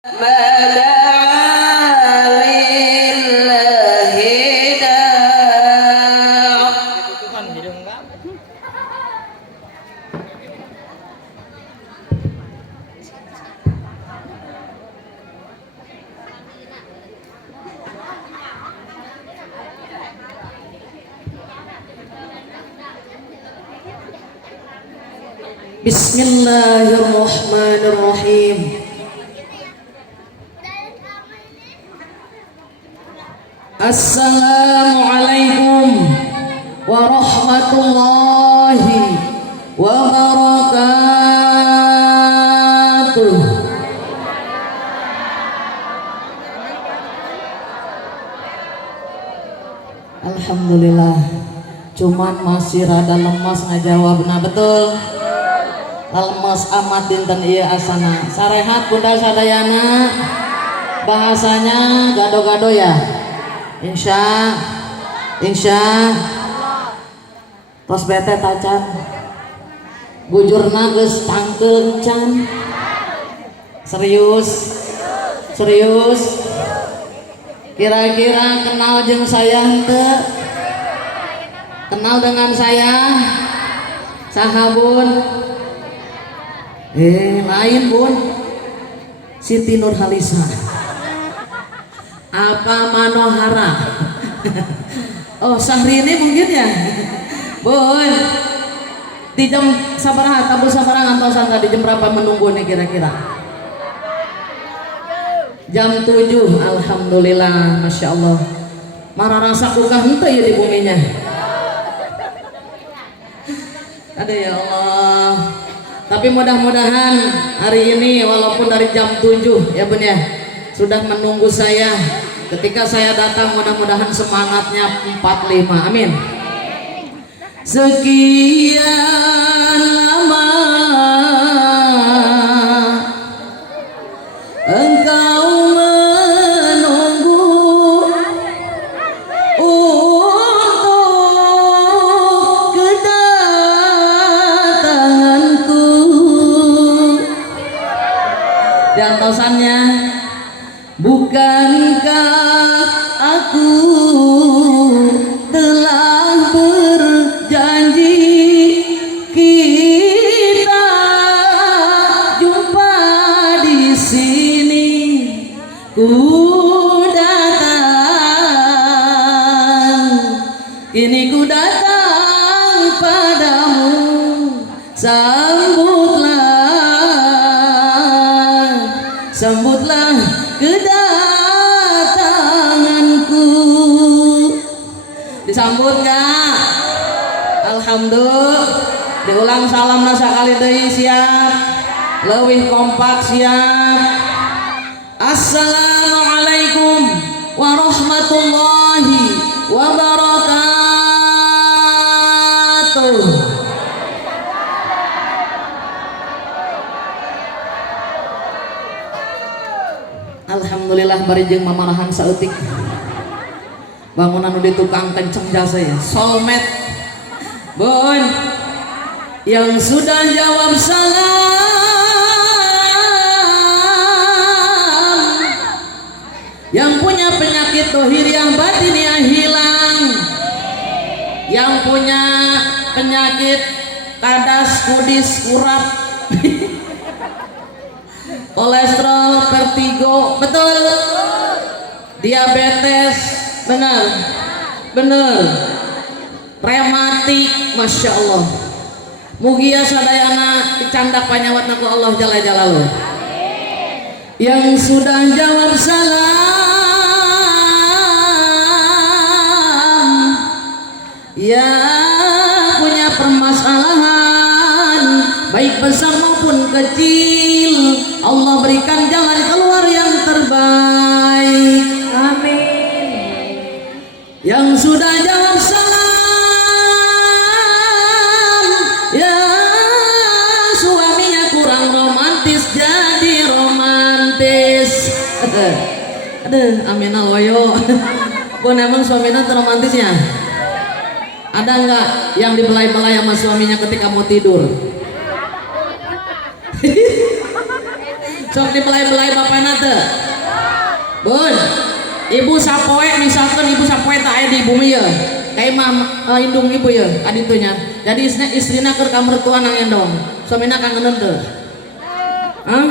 Bismillahirrahmanirrahim. Assalamualaikum warahmatullahi wabarakatuh. Alhamdulillah, cuman masih rada lemas ngajawab. Nah betul, lemas amat dinten iya asana. Sarehat bunda sadayana, bahasanya gado-gado ya. Insya tos bete tacan bujurna geus tangkeun can. Serius kira-kira kenal jeung saya henteu? Kenal dengan saya saha bun? Lain bun, Siti Nurhalisa apa Manohara. Oh Syahrini mungkin ya bun. Di jam sabaraha tabu sabaraha ngantosan tadi jam berapa menunggu nih kira-kira? Jam 7. Alhamdulillah, Masya Allah. Marah rasa kukah henteu ya di buminya. Ada ya Allah. Tapi mudah-mudahan hari ini walaupun dari jam 7 ya bun ya, sudah menunggu saya. Ketika saya datang mudah-mudahan semangatnya 45. Amin. Sekian lama engkau menunggu untuk kedatanganku. Diantosannya, bukankah aku telah berjanji kita jumpa di sini? Ku datang, kini ku datang padamu. Sambutlah kedatanganku. Disambut gak? Alhamdulillah. Diulang salam nasa kali deui siap. Leuwih kompak siap. Assalamualaikum warahmatullahi wabarakatuh. Alhamdulillah bari jeung mamarahan saeutik. Bangunan udah tukang kenceng jasa ya. Soulmate bun yang sudah jawab salam, yang punya penyakit dohir yang batin yang hilang, yang punya penyakit kadas kudis urat kolesterol, vertigo, betul, diabetes, benar, rematik, Masya Allah. Mugia sadayana dicandak panyawatna ku Allah Jalla Jalaluh. Yang sudah jawab salam, yang punya permasalahan baik besar maupun kecil, Allah berikan jalan keluar yang terbaik. Amin. Yang sudah jawab salam, ya suaminya kurang romantis jadi romantis. Aduh, amin alwayo. Pun emang suaminya romantisnya? Ada nggak yang dibelai-belai sama suaminya ketika mau tidur? Sok dibelai-belai bapana teu. Bun. Ibu sapoe misalkan ibu sapoe tak aya di bumi ya. Kayak mah indung ibu ya aditunya. Jadi istrina keur ka mertua nang endong. Suamina kangeun teu? Hah?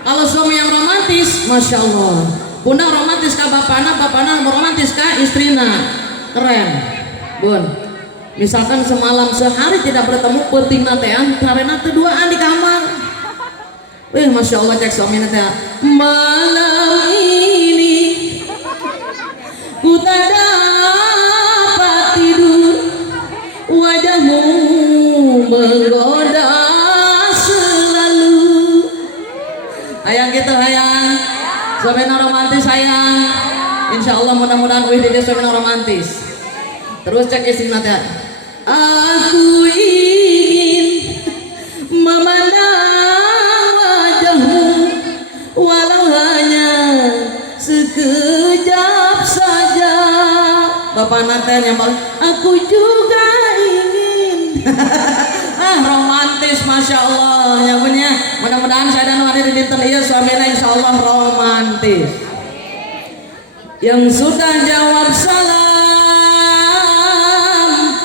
Kalau suami yang romantis, masya Allah. Bunda romantis ka bapana, bapana romantis ka istrina. Keren. Bun. Misalkan semalam sehari tidak bertemu penting teh antarena teu duaan di kamar. Wih, masya Allah cek suamina teh. Malam ini ku tak dapat tidur, wajahmu menggoda selalu. Hayang gitu hayang, suamina romantis hayang. Insya Allah mudah-mudahan wih dia suamina romantis. Terus cek istri nanti. Aku ingin memandang wajahmu walau hanya sekejap saja. Bapak nanti yang aku juga ingin. Romantis, masya Allah. Ya punya. Mudah-mudahan saya dan wanita di dinten iya suaminya insya Allah romantis. Yang sudah jawab salam,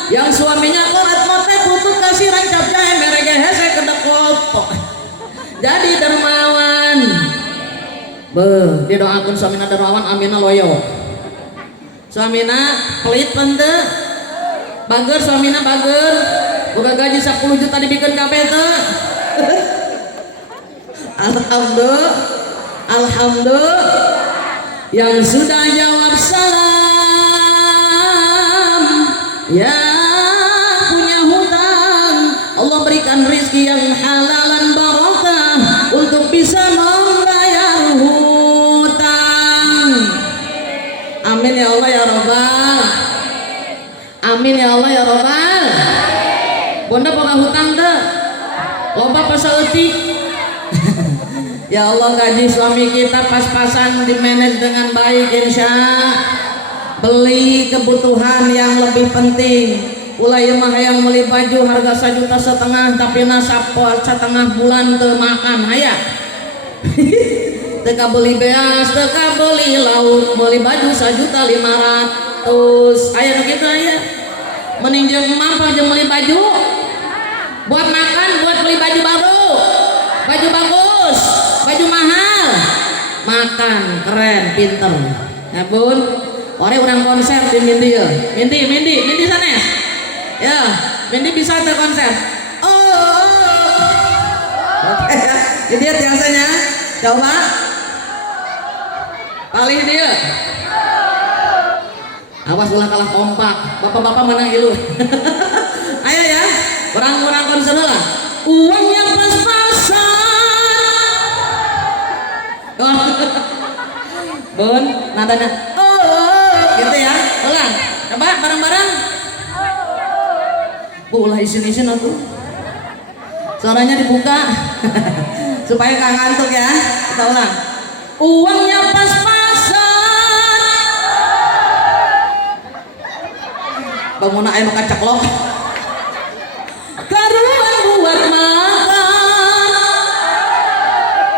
yang suaminya koret mote putut kasih rancap jahe merege hese kedek kopok. Jadi dermawan. Beuh, didoakeun suamina dermawan, amina loyo. Suamina pelit pente. Bager suamina bager. Boga gaji 10 juta dibikin kabeh teu. Alhamdulillah. Alhamdulillah. Yang sudah jawab salam, yang punya hutang, Allah berikan rizki yang halalan barokah untuk bisa membayar hutang. Amin ya Allah ya Rabbal. Amin ya Allah ya Rabbal. Bunda boga hutang teu? Loba pasaeutik. Ya Allah, gaji suami kita pas-pasan dimanage dengan baik insya. Beli kebutuhan yang lebih penting. Ulai mah yang beli baju harga 1,5 juta tapi nasapol setengah bulan teu makan haya. Teka beli beas, teka beli lauk, beli baju 1,5 juta. Aya nu kitu aya. Mending jeung mampa jeung beli baju. Buat makan, buat beli baju baru. Baju bagus. Baju mahal, makan keren, pinter, ya bun. Ore orang konser di Mindi ya, Mindi sanes, ya, Mindi bisa konser. Oh, oke, jadi biasanya, coba, palih dia. Awas ulah kalah kompak, bapak-bapak menang ilu. Ayo ya, orang konser lah. Uangnya pas-pasan. Bun, nadanya gitu ya, ulang, coba bareng-bareng. Bu, ulah isin-isin aku. Suaranya dibuka supaya gak ngantuk ya. Kita ulang. Uangnya pas-pasan. Bangun air makan caklok. Karuan buat makan.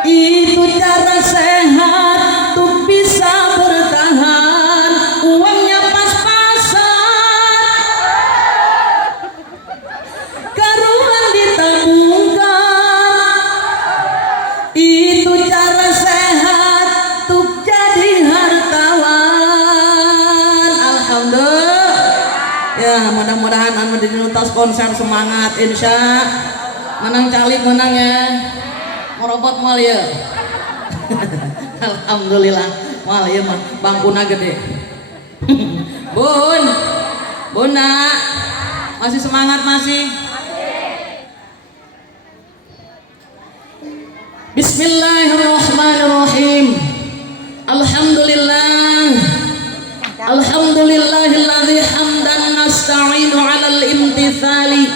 Itu cara sehat untuk bisa bertahan. Uangnya pas-pasan, karuan ditabungkan. Itu cara sehat untuk jadi hartawan. Alhamdulillah. Ya mudah-mudahan anu dinutas konser semangat insya. Menang calik menang ya. Merobot mal ya. Alhamdulillah mal ya mah bangkuna gede. Bun, Bunda masih semangat masih? Bismillahirrahmanirrahim. Alhamdulillah. Alhamdulillahilladzi hamdan nasta'inu 'alal imtithali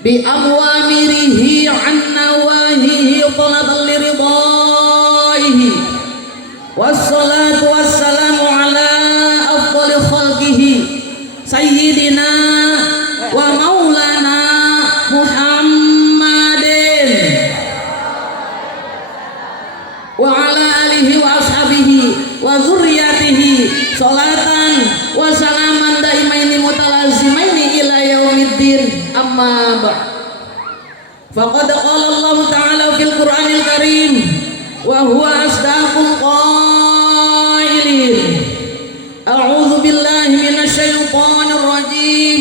bi awamirihi an nawahihi talaban liridaihi wassalatu wassalamu ala afdali khalqihi sayyidina wa maulana Muhammadin sholatan wa salaman daimaini mutalazimaini ila yaumiddin. Amma ba'd. Faqad qala Allah ta'ala fil Qur'anil Karim wa huwa asdaqul qailin. A'udzu billahi minasy syaithanir rajim.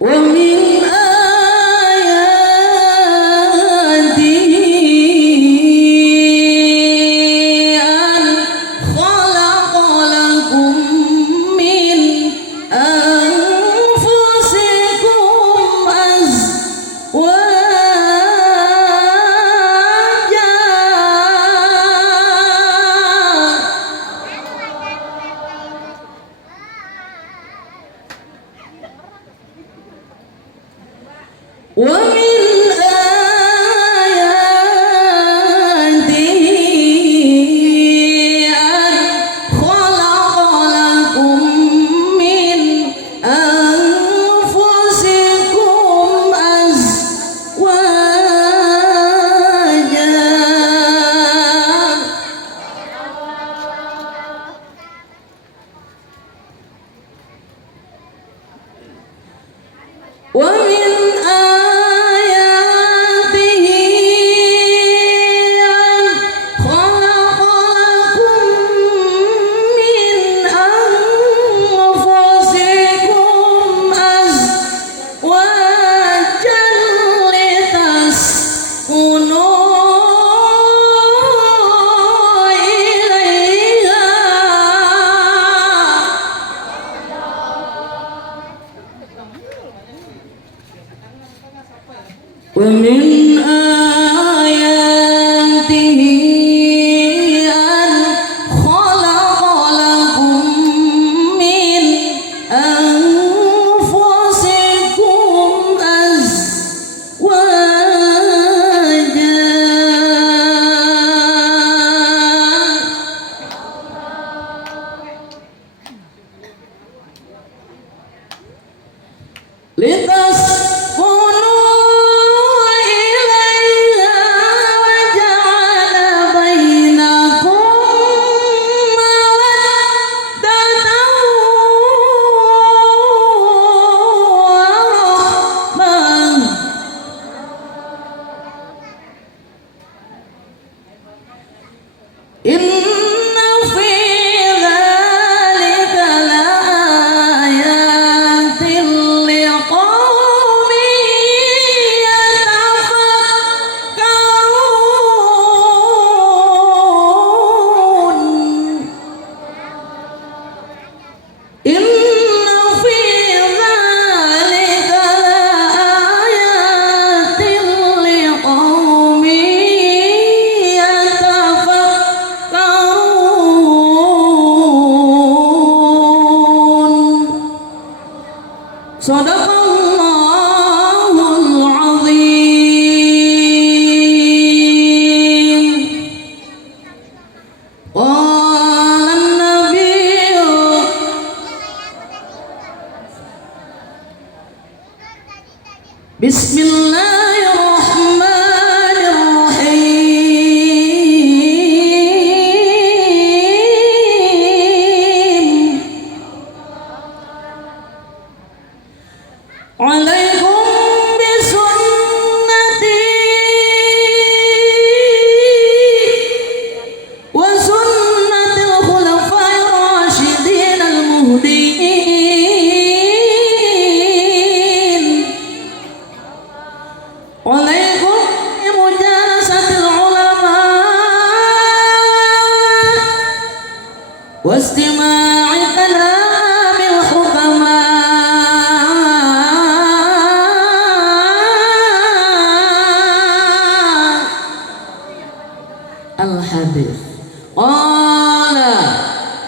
Wa min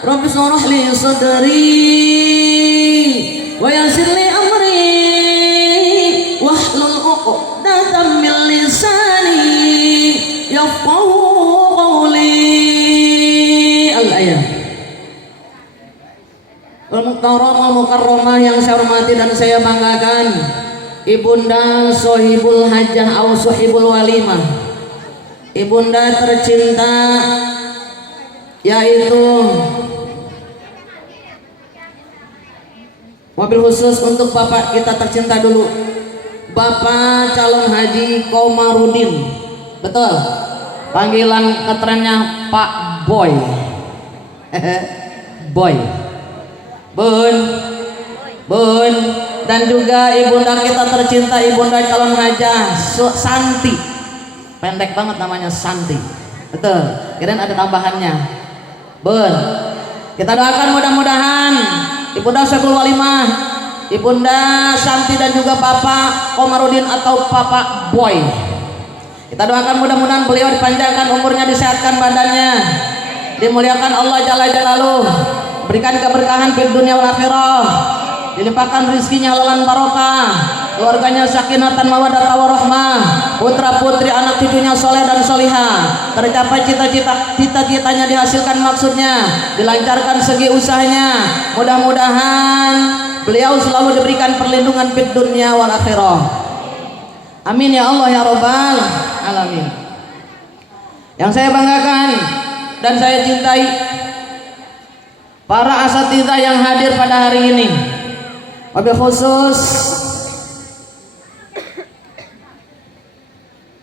Rabbi shrah li sadri wa yassir li amri wahlul 'uqdatam min lisani yafqahu qawli. Al-ayat. Al-Mukarramah Mukarramah yang saya hormati dan saya banggakan, Ibunda Sohibul Hajah atau Sohibul Walimah, Ibunda tercinta, yaitu mobil khusus untuk Bapak kita tercinta dulu, Bapak calon haji Komarudin. Betul, panggilan keterannya Pak Boy. Boy Bun, dan juga ibunda kita tercinta, ibunda calon hajah Santi, pendek banget namanya Santi. Betul, kirain ada tambahannya. Bun, kita doakan mudah-mudahan ibunda Sohibul Walimah, ibunda Santi dan juga Bapak Komarudin atau Bapak Boy, kita doakan mudah-mudahan beliau dipanjangkan umurnya, disehatkan badannya, dimuliakan Allah Jalla Jalaluh, berikan keberkahan di dunia wal akhirah, dilimpahkan rizkinya halalan barokah, keluarganya sakinatan mawaddah warahmah, putra putri anak cucunya soleh dan solihah, tercapai cita-citanya, dihasilkan maksudnya, dilancarkan segi usahanya, mudah-mudahan beliau selalu diberikan perlindungan di dunia wal akhirah. Amin ya Allah ya Rabbal alamin. Yang saya banggakan dan saya cintai, para asatidzah yang hadir pada hari ini, wabil khusus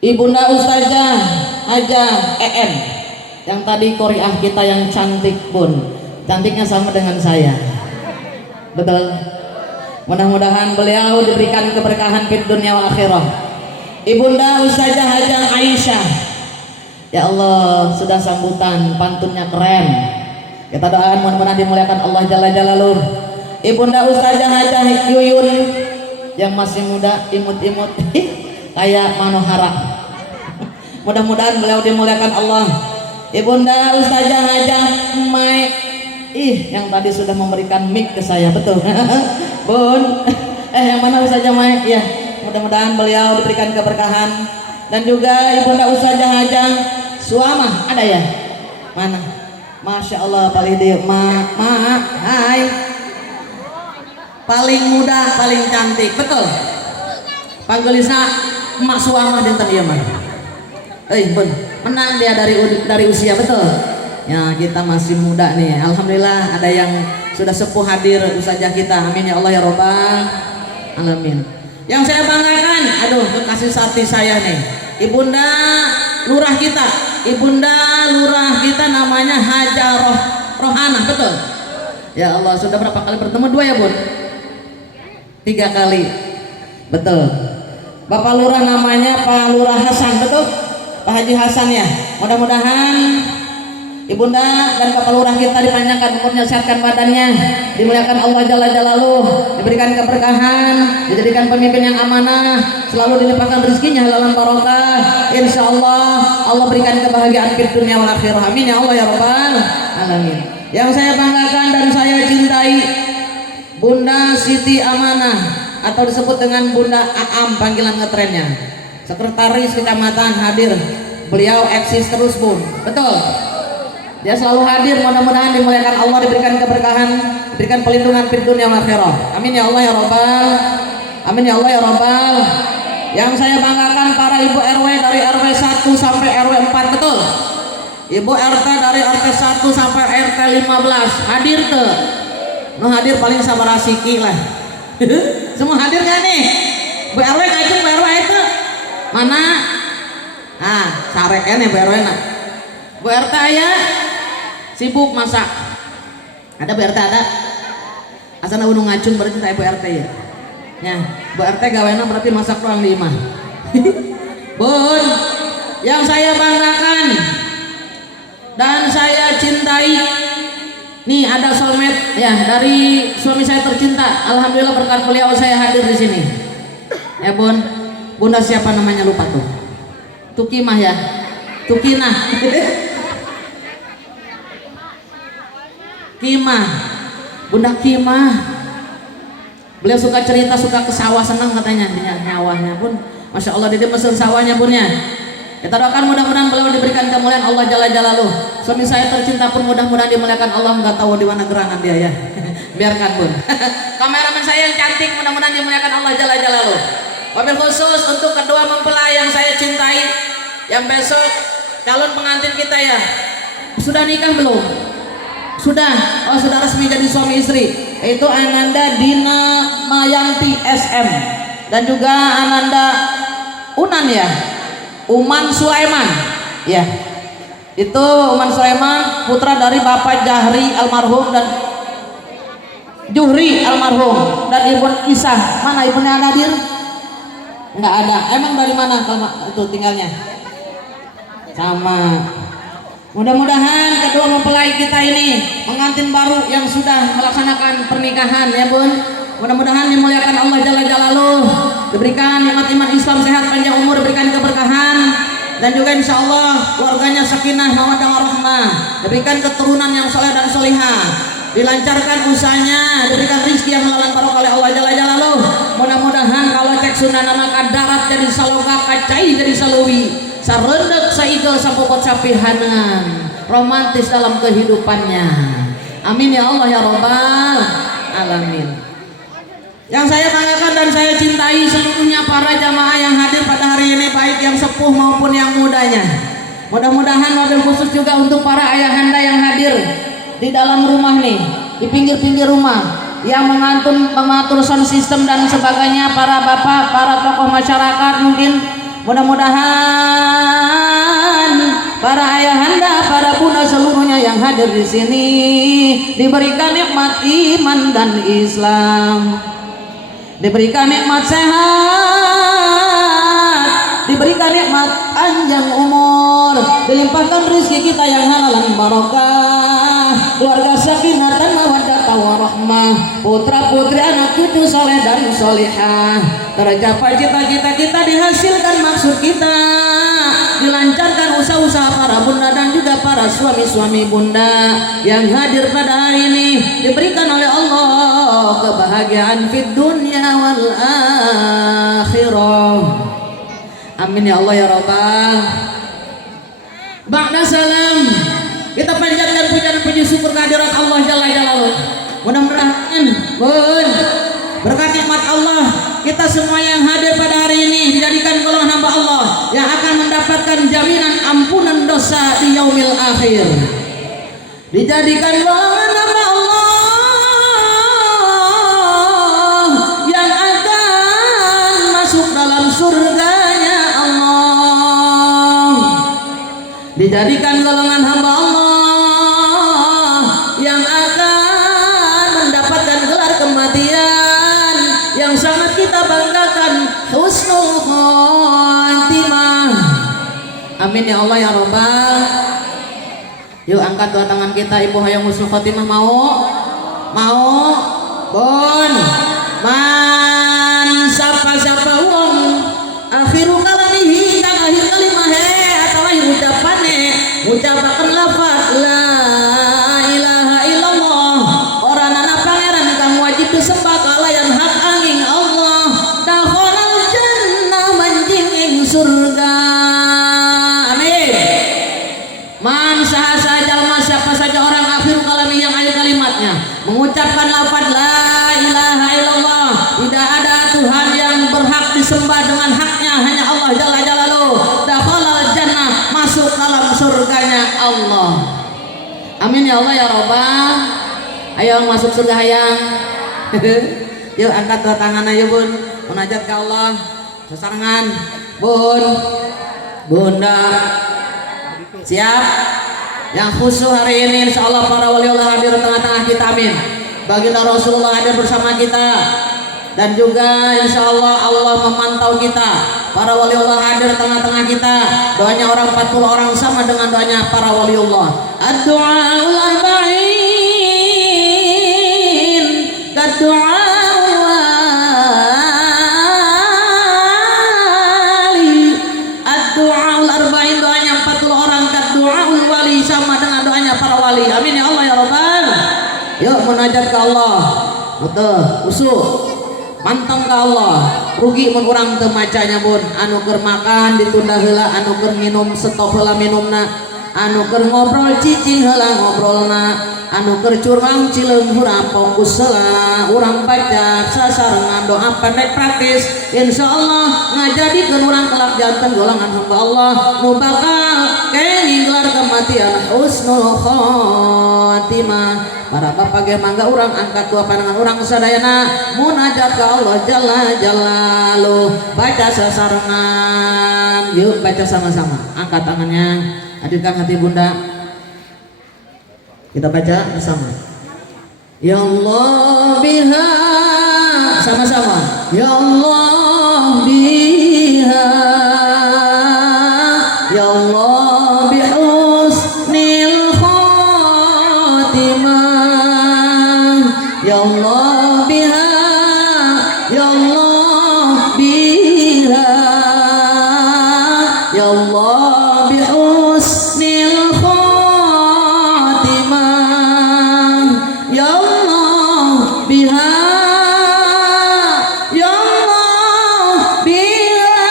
Ibunda Ustazah Hajah EN yang tadi qoriah kita yang cantik pun, cantiknya sama dengan saya. Betul. Mudah-mudahan beliau diberikan keberkahan di dunia wal akhirah. Ibunda Ustazah Hajah Aisyah, ya Allah, sudah sambutan pantunnya keren. Kita doakan mudah-mudahan dimuliakan Allah Jalla Jalaluh. Ibunda Ustazah Hajah Yuyun yang masih muda, imut-imut kayak Manohara. Mudah-mudahan beliau dimuliakan Allah. Ibunda Ustazah Hajah Mai, yang tadi sudah memberikan mic ke saya, betul. Bun, yang mana Ustazah Mai? Ya, mudah-mudahan beliau diberikan keberkahan. Dan juga Ibunda Ustazah Hajah Suamah, ada ya? Mana? Masya Allah, paling hai, paling muda, paling cantik, betul. Panggelisna Emak Suamah dinten ieu mah. Bun, menang dia dari usia, betul. Ya, kita masih muda nih. Alhamdulillah ada yang sudah sepuh hadir Ustazah kita. Amin ya Allah ya Rabbal alamin. Yang saya banggakan, aduh, kasih sati saya nih, Ibunda Lurah kita, Ibunda Lurah kita namanya Hajah Rohana, betul. Ya Allah, sudah berapa kali bertemu? 2 ya Bun? 3 kali, betul. Bapak Lurah namanya Pak Lurah Hasan, betul? Pak Haji Hasan ya. Mudah-mudahan Ibunda dan Bapak Lurah kita dipanjangkan umurnya, sehatkan badannya, dimuliakan Allah Jalla Jalaluh, diberikan keberkahan, dijadikan pemimpin yang amanah, selalu dilimpahkan rezekinya halalan barokah. Insya Allah Allah berikan kebahagiaan di dunia wal akhirah. Amin ya Allah ya Rabbal alamin. Yang saya banggakan dan saya cintai, Bunda Siti Amanah atau disebut dengan Bunda Aam panggilan ngetrennya, sekretaris kecamatan hadir. Beliau eksis terus Bun, betul. Dia selalu hadir, mudah-mudahan dimuliakan Allah, diberikan keberkahan, diberikan pelindungan di dunia wal akhirah. Amin ya Allah ya Rabbal, amin ya Allah ya Rabbal. Yang saya banggakan para ibu RW dari RW 1 sampai RW 4, betul. Ibu RT dari RT 1 sampai RT 15 hadir tuh. No hadir paling sabar asiki lah. Semua hadir gak nih? Bu RW ngajeng Bu RW itu mana? Ah, sareken ya Bu RW nak. Bu RT ya sibuk masak. Ada Bu RT ada? Asana gunung ngacung berarti tak Bu RT ya. Ya, Bu RT gawena berarti masak doang di imah. Bun, yang saya banggakan dan saya cintai, nih ada soulmate ya dari suami saya tercinta. Alhamdulillah berkat beliau saya hadir di sini. Ya Bun, Bunda siapa namanya lupa tuh. Tukimah ya, Tukinah. Kimah, Bunda Kimah. Beliau suka cerita, suka ke sawah, senang katanya nyawahnya pun. Masya Allah, di mesir sawahnya punya. Kita doakan mudah-mudahan beliau diberikan kemuliaan Allah Jalla Jalaluh. Suami saya tercinta pun mudah-mudahan dimuliakan Allah. Nggak tahu di mana gerangan dia ya. Biarkan pun. Kameramen saya yang cantik mudah-mudahan dimuliakan Allah Jalla Jalaluh. Wabil khusus untuk kedua mempelai yang saya cintai, yang besok calon pengantin kita ya. Sudah nikah belum? Sudah. Oh, sudah resmi jadi suami istri. Yaitu Ananda Dina Mayanti SM dan juga Ananda Unan ya. Uman Sulaiman ya, itu Uman Sulaiman putra dari Bapak Jahri almarhum dan Juhri almarhum dan Ibu Isah. Mana ibunya hadir? Nggak ada. Emang dari mana kalau itu tinggalnya? Sama. Mudah-mudahan kedua mempelai kita ini pengantin baru yang sudah melaksanakan pernikahan ya bun, mudah-mudahan dimuliakan Allah Jalla Jalaluh, diberikan nikmat iman Islam, sehat panjang umur, diberikan keberkahan, dan juga insya Allah keluarganya sakinah mawaddah warahmah, diberikan keturunan yang soleh dan solihah, dilancarkan usahanya, diberikan rizki yang halalan barokah oleh Allah Jalla Jalaluh. Mudah-mudahan kalau cek sunnah nama darat jadi saloka, kacai jadi saluwi, sarendek saigel sampokot sapihanan, romantis dalam kehidupannya. Amin ya Allah ya Rabbal alamin. Yang saya banggakan dan saya cintai seluruhnya para jamaah yang hadir pada hari ini, baik yang sepuh maupun yang mudanya. Mudah-mudahan wabil khusus juga untuk para ayahanda yang hadir di dalam rumah nih, di pinggir-pinggir rumah, yang mengatur sound system dan sebagainya, para bapak, para tokoh masyarakat mungkin. Mudah-mudahan para ayahanda, para bunda seluruhnya yang hadir di sini diberikan nikmat iman dan Islam, diberikan nikmat sehat, diberikan nikmat panjang umur, dilimpahkan rezeki kita yang halal dan barokah, keluarga sakinah dan mawaddah warahmah, putra putri anak cucu soleh dan solihah, tercapai cita-cita kita, dihasilkan maksud kita, dilancarkan usaha-usaha para bunda dan juga para suami-suami bunda yang hadir pada hari ini, diberikan oleh Allah kebahagiaan fid dunya wal akhirah. Amin ya Allah ya Rabbal. Ba'da salam, kita panjatkan puja dan puji syukur kehadirat Allah Jalla Jalaluh. Mudah-mudahan berkat nikmat Allah, kita semua yang hadir pada hari ini dijadikan golongan hamba Allah yang akan mendapatkan jaminan ampunan dosa di yaumil akhir, dijadikan golongan hamba Allah yang akan masuk dalam surganya Allah, dijadikan golongan hamba Allah yang akan mendapatkan gelar kematian yang sangat kita banggakan, husnul khotimah. Amin ya Allah ya Rabbal. Yuk angkat dua tangan kita, ibu hayang husnul khotimah. Mau? Bun, man sapa wong akhiru kalamihi, kang akhir kalimah atau akhir ucapane, ucapakan lafaz la ilaha illallah, orang anak pangeran kang wajib disembah kalayan hak angin Allah, dakhalal jannah manjing ing surga. Amin. Man saha jalma, siapa saja orang akhir kalami yang akhir kalimatnya mengucapkan lafaz la ilaha illallah, tidak ada Tuhan yang berhak disembah dengan haknya, hanya Allah Jalla Jalaluh, dakhalal jannah, masuk dalam surganya Allah. Amin ya Allah ya Rabbal. Ayo masuk surga hayang. Yuk angkat dua tangan ayo bun, munajat ke Allah sesarangan. Bun, bunda siap? Yang khusyuk hari ini insya Allah para wali Allah hadir tengah-tengah kita. Amin. Baginda Rasulullah hadir bersama kita, dan juga insya Allah Allah memantau kita. Para wali Allah hadir tengah-tengah kita. Doanya orang 40 orang sama dengan doanya para wali Allah. Ad-du'aul arba'in kad-du'aul wali. Ad-du'aul arba'in, doanya 40 orang, kad-du'aul wali, sama dengan doanya para wali. Amin ya Allah ya Rabbal. Yuk munajat ke Allah. Betul, usuk manteng ke Allah. Rugi mun urang teu macanya bun. Anu keur makan ditunda heula, anu keur minum stop heula minumna, anu keur ngobrol cicing heula ngobrolna, anu keur curang cileum urang fokus heula. Urang baca sasarengan doa pendek praktis, insyaallah ngajadikeun urang kelak janten golongan hamba Allah nu bakal kenging gelar kematian husnul khotimah. Para bapak ge mangga urang angkat dua pandangan urang sadayana munajat ka Allah jalla jalaluh. Baca sasarengan, yuk baca sama-sama. Angkat tangannya, hadirkan hati bunda. Kita baca bersama. Ya Allah biha, sama-sama. Ya Allah biha, ya Allah bihusnil khotimah, ya Allah biha, ya Allah biha, ya Allah bihusnil khotimah, ya Allah biha, ya Allah biha,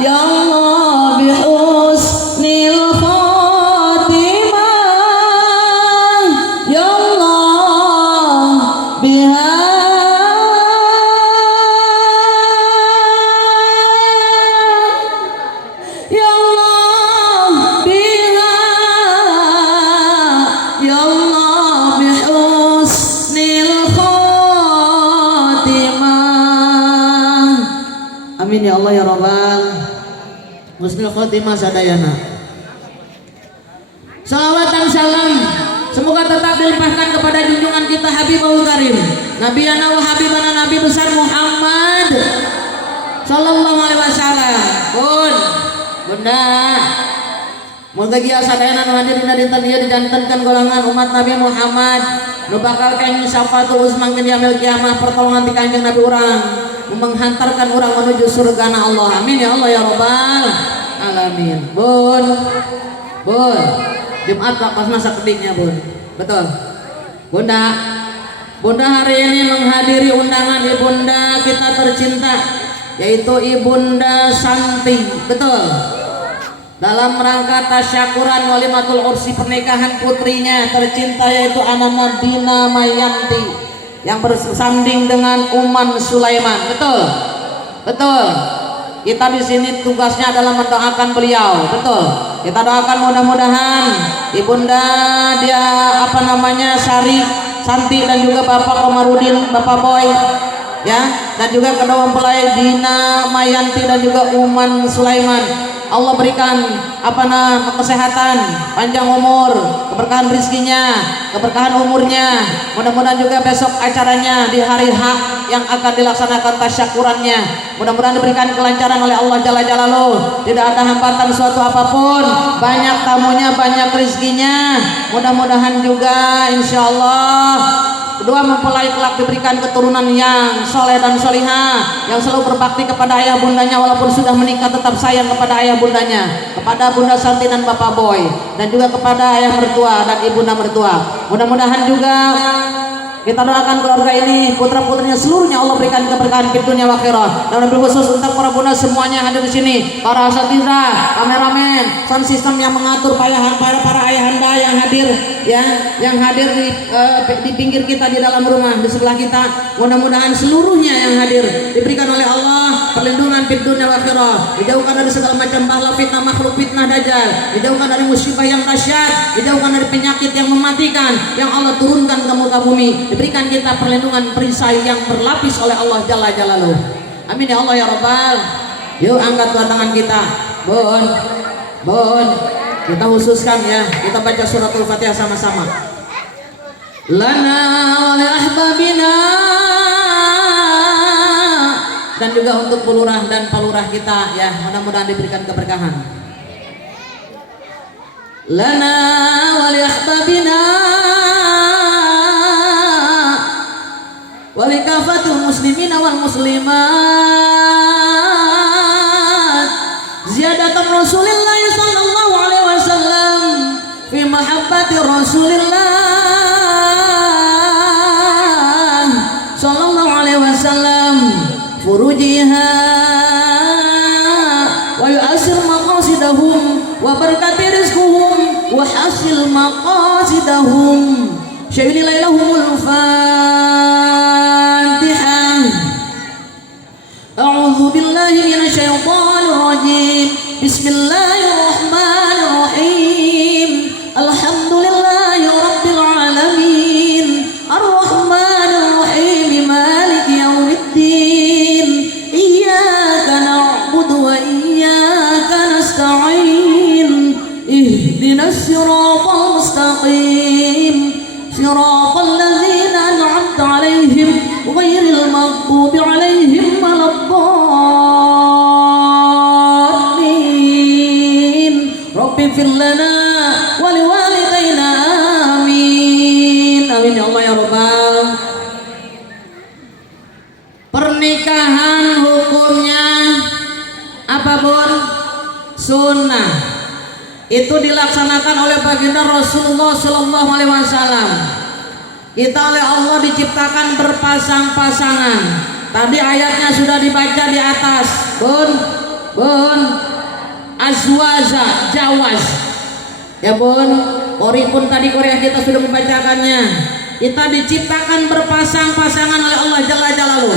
ya Allah bihusnil khotimah, ya Allah biha, ya Allah biha, ya Allah bihusnil khotimah. Amin ya Allah ya Rabbal husnul khotimah sadayana. Salawat dan salam semoga tetap dilimpahkan kepada junjungan kita Habibul Karim Nabiyana wa Habibana Nabi besar Muhammad sallallahu alaihi wasallam. Bun, bunda, mun geus sadayana nu hadir dina dinten ieu dijantenkeun golongan umat Nabi Muhammad nu bakal kenging syafaatul uzma di yaumil kiamah, pertolongan ti Kanjeng Nabi urang menghantarkan urang menuju surgana Allah. Amin ya Allah ya Rabbal alamin. Bun, bun, Jumat rapasna sakedingnya bun. Betul. Bunda, bunda hari ini menghadiri undangan ibunda kita tercinta yaitu Ibunda Santi. Betul. Dalam rangka tasyakuran walimatul ursi pernikahan putrinya tercinta yaitu Anana Dina Mayanti yang bersanding dengan Uman Sulaiman. Betul. Betul. Kita di sini tugasnya adalah mendoakan beliau. Betul. Kita doakan mudah-mudahan ibunda dia Sari Santi dan juga Bapak Komarudin, Bapak Boy, ya, dan juga kedua mempelai Dina Mayanti dan juga Uman Sulaiman. Allah berikan kesehatan, panjang umur, keberkahan rizkinya, keberkahan umurnya. Mudah-mudahan juga besok acaranya di hari H yang akan dilaksanakan tasyakurannya, mudah-mudahan diberikan kelancaran oleh Allah Jalla Jalaluh. Tidak ada hambatan suatu apapun, banyak tamunya, banyak rizkinya. Mudah-mudahan juga insya Allah kedua mempelai kelak diberikan keturunan yang soleh dan solihah, yang selalu berbakti kepada ayah bundanya, walaupun sudah menikah tetap sayang kepada ayah bundanya, kepada Bunda Santi dan Bapak Boy, dan juga kepada ayah mertua dan ibunda mertua. Mudah-mudahan juga kita doakan keluarga ini, putra putrinya seluruhnya Allah berikan keberkahan di dunia wa akhirah. Dan lebih khusus untuk para bunda semuanya yang hadir di sini, para asatidzah, kameramen, sound system yang mengatur para ayahanda yang hadir, ya, yang hadir di pinggir kita di dalam rumah di sebelah kita. Mudah-mudahan seluruhnya yang hadir diberikan oleh Allah perlindungan di dunia wa akhirah, dijauhkan dari segala macam bala fitnah makhluk, fitnah dajjal, dijauhkan dari musibah yang dahsyat, dijauhkan dari penyakit yang mematikan yang Allah turunkan ke muka bumi. Diberikan kita perlindungan perisai yang berlapis oleh Allah Jalla Jalaluh. Amin ya Allah ya Rabbal. Yuk angkat dua tangan kita. Bon, bon, kita khususkan ya, kita baca suratul Fatihah sama-sama. Lana wa li ahbabina, dan juga untuk pelurah dan palurah kita ya, mudah-mudahan diberikan keberkahan. Lana wa li ahbabina walikafatul muslimina wal muslimat ziyadatan Rasulillah sallallahu alaihi wasallam fi mahabbati Rasulillah furujiha wa yu'assir maqasidahum wa barakati rizquhum wa hasil maqasidahum. Syahidi lailahumul Fatihah. A'udzu billahi minasyaitonir rajim. Bismillahirrahmanirrahim. Alhamdulillahi rabbil alamin. Arrahmanir rahim. Maliki yaumiddin. Iyyaka na'budu wa iyyaka nasta'in. Ihdinas siratal mustaqim. Siratal ladzina an'amta 'alaihim ghairil maghdubi 'alaihim waladdallin. Rabbighfir lana wa liwalidayna amin. Amin ya Allah ya Rabbal. Pernikahan hukumnya apa Bun? Sunnah. Itu dilaksanakan oleh baginda Rasulullah Sallallahu Alaihi Wasallam. Kita oleh Allah diciptakan berpasang-pasangan. Tadi ayatnya sudah dibaca di atas. Bun, azwaja, jawaz. Ya Bun, Ori pun tadi Korea kita sudah membacakannya. Kita diciptakan berpasang-pasangan oleh Allah Jalla Jalaluhu.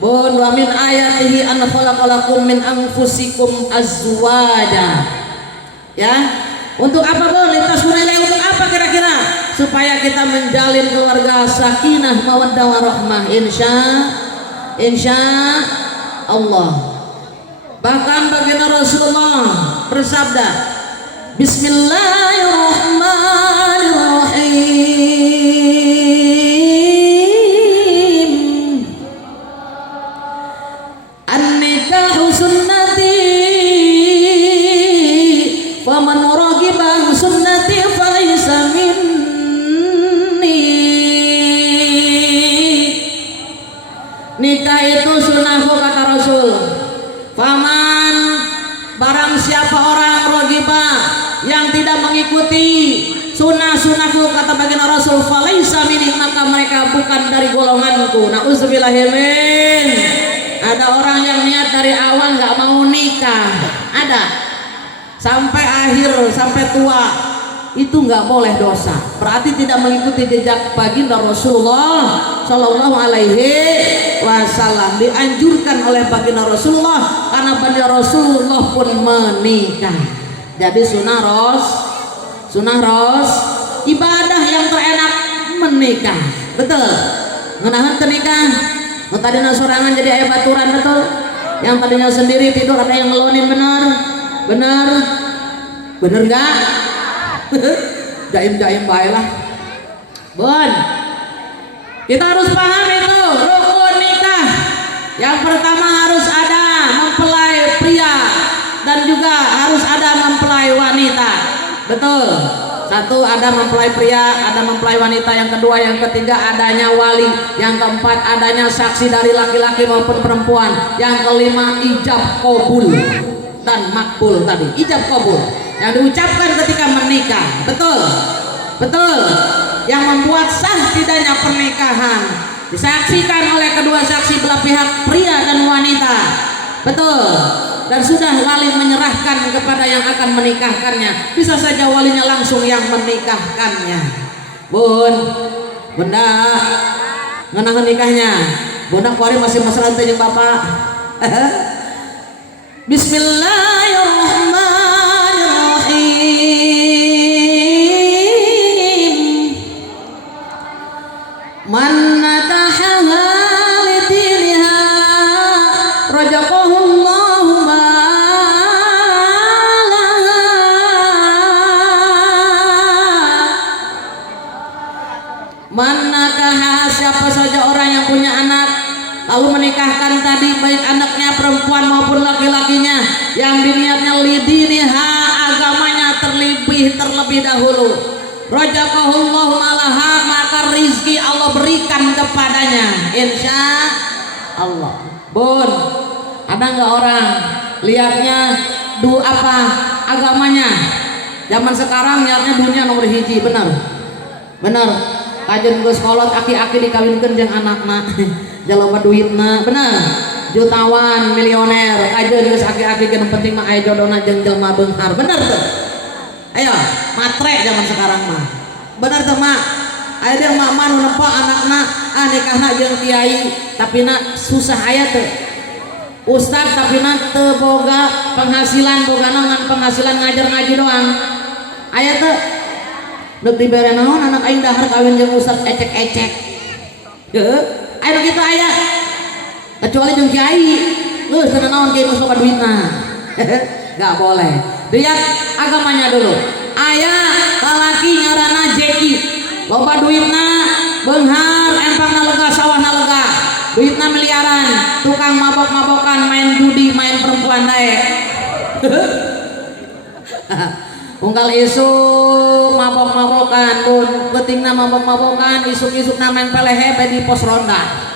Bun, wa min ayatihi an khalaqalakum min anfusikum azwaja. Ya, untuk apa Bun? Lintas menilai untuk apa kira-kira? Supaya kita menjalin keluarga sakinah mawaddah warahmah, insya Allah. Bahkan baginda Rasulullah bersabda, Bismillahirrahmanirrahim. An-nikahu sunnati faman ragiba sunnati falaysa minni. Nikah itu sunnahku kata Rasul. Faman, barang siapa orang rogiba yang tidak mengikuti sunnah-sunnahku kata baginda Rasul, falaysa minni, maka mereka bukan dari golonganku. Nauzubillahimin. Ada orang yang niat dari awal nggak mau nikah, ada sampai akhir, sampai tua, itu nggak boleh dosa. Berarti tidak mengikuti jejak baginda Rasulullah Shallallahu Alaihi Wasallam. Dianjurkan oleh baginda Rasulullah karena baginda Rasulullah pun menikah. Jadi sunnah ros ibadah yang terenak menikah. Betul. Ngenahan nikah. Tadinya sorangan jadi ayah baturan, betul. Yang tadinya sendiri tidur ada yang ngelonin, benar nggak? Jaim baiklah Bun. Kita harus paham itu rukun nikah. Yang pertama harus ada mempelai pria dan juga harus ada mempelai wanita. Betul. Satu, ada mempelai pria, ada mempelai wanita. Yang kedua, yang ketiga, adanya wali. Yang keempat, adanya saksi dari laki-laki maupun perempuan. Yang kelima, ijab qabul dan makbul tadi. Ijab qabul yang diucapkan ketika menikah. Betul. Yang membuat sah tidaknya pernikahan disaksikan oleh kedua saksi belah pihak, pria dan wanita. Betul. Dan sudah wali menyerahkan kepada yang akan menikahkannya. Bisa saja walinya langsung yang menikahkannya. Bun, Bunda ngenahan nikahnya. Bunda kuari masih masalah tanya bapak. Bismillahirrahmanirrahim. Man nakaha lidiniha rajaqahullahu malaha. Man nakaha, siapa saja orang yang punya anak lalu menikahkan tadi, baik anaknya perempuan maupun laki-lakinya, yang diniatnya lidiniha, agamanya terlebih dahulu, rajaqahullahu malaha, maka rizki Allah berikan kepadanya, insya Allah. Bun, ada nggak orang lihatnya apa agamanya? Zaman sekarang lihatnya dunia nomor hiji, benar kajian ke sekolah aki-aki dikawinkan jeung anakna jalma duitna, benar. jutawan milioner aja geus aki-aki geus penting mah aya jodona jeung jelema beunghar bener tuh ayo matre zaman sekarang mah bener tuh mak aya dia mama nu nempo anakna nikahna jeung kiai tapi na susah aya teu ustad tapi na teu boga penghasilan boga ngan penghasilan ngajar ngaji doang aya teu deuk dibere naon anak aing dahar kawin jeung ustad ecek-ecek heuh aya nu kitu aya kecuali jeung kiai geus teu naon kiai mah loba duitna enggak boleh lihat agamanya dulu aya lalaki ngaranna Jeki loba duitna beunghar empangna lega sawahna lega duitna miliaran tukang mabok-mabokan main judi main perempuan dae unggal isuk mabok-mabokan pun pentingna mabok-mabokan isuk-isukna main pelehe di pos ronda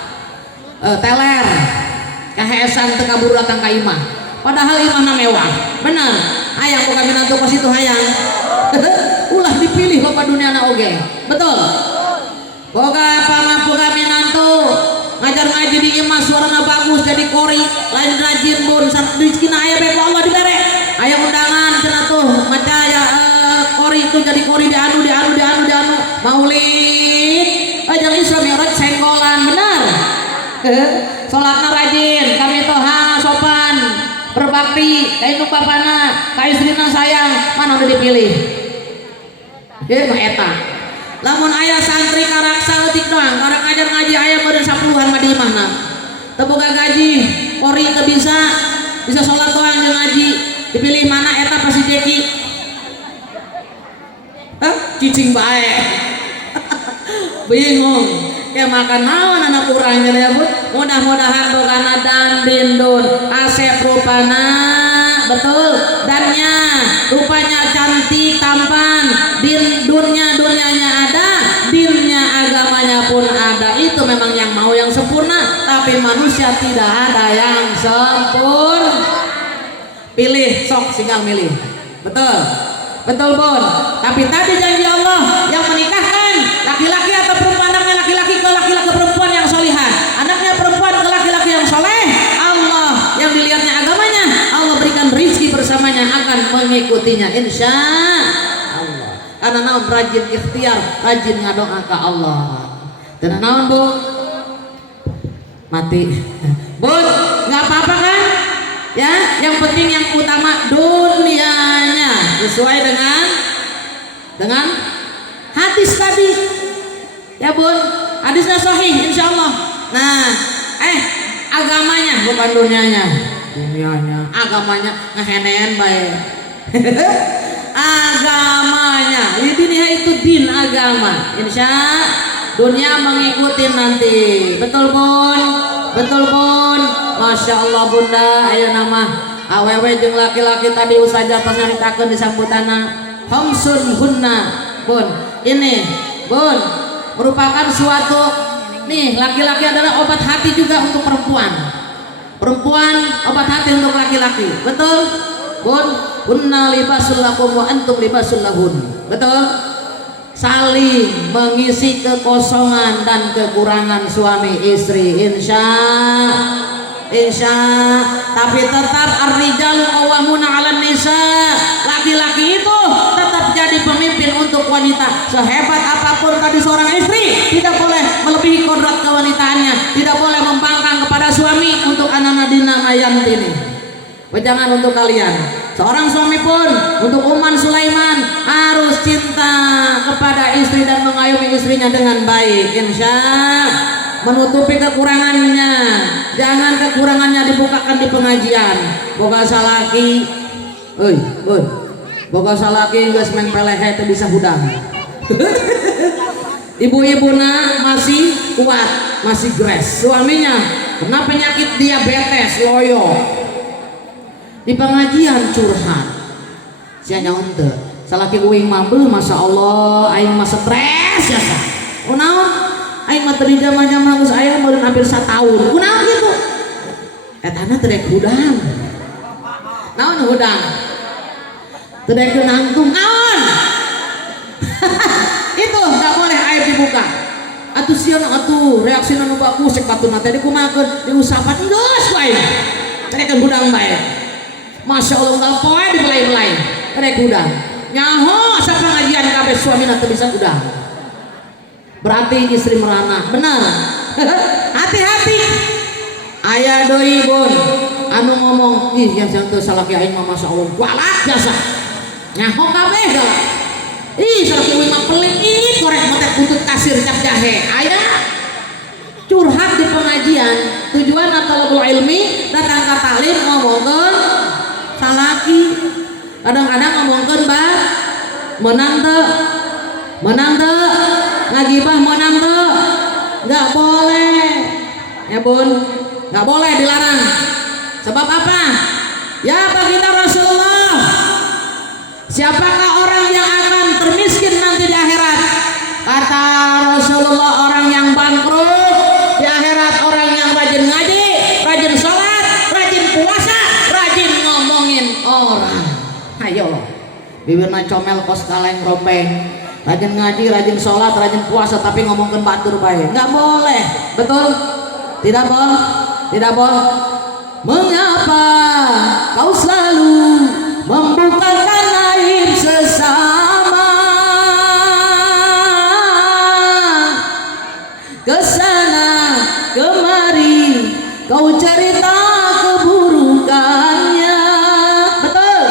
teler kaheesan teu kabur datang ka imah padahal imahna mewah bener hayang boga minantu kos itu hayang ulah dipilih bapak duniana oge betul boga boga minantu ngajar ngaji di imah suarana bagus jadi kori lain rajin bun rezekina aya be Allah dibere aya undangan cenah tuh maca ya kori itu jadi kori dianu maulid aja Isra Mi'raj senggolan bener salatna rajin kami toha sopan berbakti ka induk bapana ka istrina sayang mana udah dipilih mah eta lamun aya santri karaksa leutik doang karek ngajar ngaji aya meureun 10-an mah di imahna teu boga gaji kori teu bisa salat doang jeung ngaji dipilih mana eta pasti Jeki cicing bae bingung ya makan naon anak urang ya Bu mudah-mudahan bogana dan dindun asep rupana betul dannya rupanya cantik tampan dunianya ada dinnya agamanya pun ada itu memang yang mau yang sempurna tapi manusia tidak ada yang sempurna pilih sok tinggal milih betul Bun tapi tadi janji Allah yang menikahkan laki-laki atau perempuan anaknya laki-laki ke laki-laki perempuan yang solihan anaknya perempuan ke laki-laki yang soleh Allah yang dilihatnya agamanya Allah berikan rizki bersamanya akan mengikutinya insya Allah karena naon rajin ikhtiar rajin ngadoa ke Allah dan naon Bu mati Bun nggak apa-apa kan ya yang penting yang utama dunianya sesuai dengan hadis tadi ya Bun hadisnya sahih insyaallah nah agamanya bukan dunianya agamanya ngehenean baik agamanya dunia itu din agama insya dunia mengikuti nanti betul Bun Masya Allah Bunda ayo nama awewe jeung laki-laki tadi usaha pas nyaritakeun di sambutana homsun hunna Bun ini Bun merupakan suatu nih laki-laki adalah obat hati juga untuk perempuan obat hati untuk laki-laki betul Bun hunna libasul lakum wa antum libasul lahun betul saling mengisi kekosongan dan kekurangan suami istri insya tapi tetap ar-rijalu qawwamuna 'alan nisa laki-laki itu tetap jadi pemimpin untuk wanita sehebat apapun tadi seorang istri tidak boleh melebihi kodrat kewanitaannya tidak boleh membangkang kepada suami untuk anak Nadina Mayantini jangan untuk kalian seorang suami pun untuk Uman Sulaiman harus cinta kepada istri dan mengayomi istrinya dengan baik insya menutupi kekurangannya jangan kekurangannya dibukakan di pengajian boga salaki boga salaki geus meng pelehe teu bisa hudang ibu-ibuna masih kuat masih gres suaminya kena penyakit diabetes loyo di pengajian curhat sia nyaon teu salaki uing mah masya Allah aing mah stres ya sa kunaon aing mah teu di zaman-zaman geus aya meureun hampir 1 tahun kunaon gitu etana teu rek hudang naon hudang teu rek nangtung naon itu enggak boleh aib dibuka atuh sieun atuh reaksina nu bagus cek batuna teh dikumakeun diusapan geus bae rek budang bae Masya Allah unggal poe dibelai-belai rek udang nyaho asa pengajian kabeh suamina teu bisa udang berarti istri merana benar hati-hati aya doi bun anu ngomong ih yang teu salaki aing mah Masya Allah kualat biasa nyaho kabeh galak ih salaki aing mah pelit ih korek motek buntut kasir cap jahe aya curhat di pengajian tujuan talabul ilmi datang ka taklim ngomongkeun salaki kadang-kadang ngomongkeun bah menang teu ngagibah menang teu nggak boleh ya bun nggak boleh dilarang sebab apa ya baginda Rasulullah siapakah orang yang akan termiskin nanti di akhirat kata Rasulullah orang yang bangkrut di akhirat orang yang rajin ngaji rajin sholat rajin puasa rajin ngomongin orang ayo bibirna comel kos kaleng ropeng rajin ngaji rajin sholat rajin puasa tapi ngomongin batur bae nggak boleh betul tidak boleh mengapa kau selalu membukakan aib sesama kesana kemari kau cerita keburukannya betul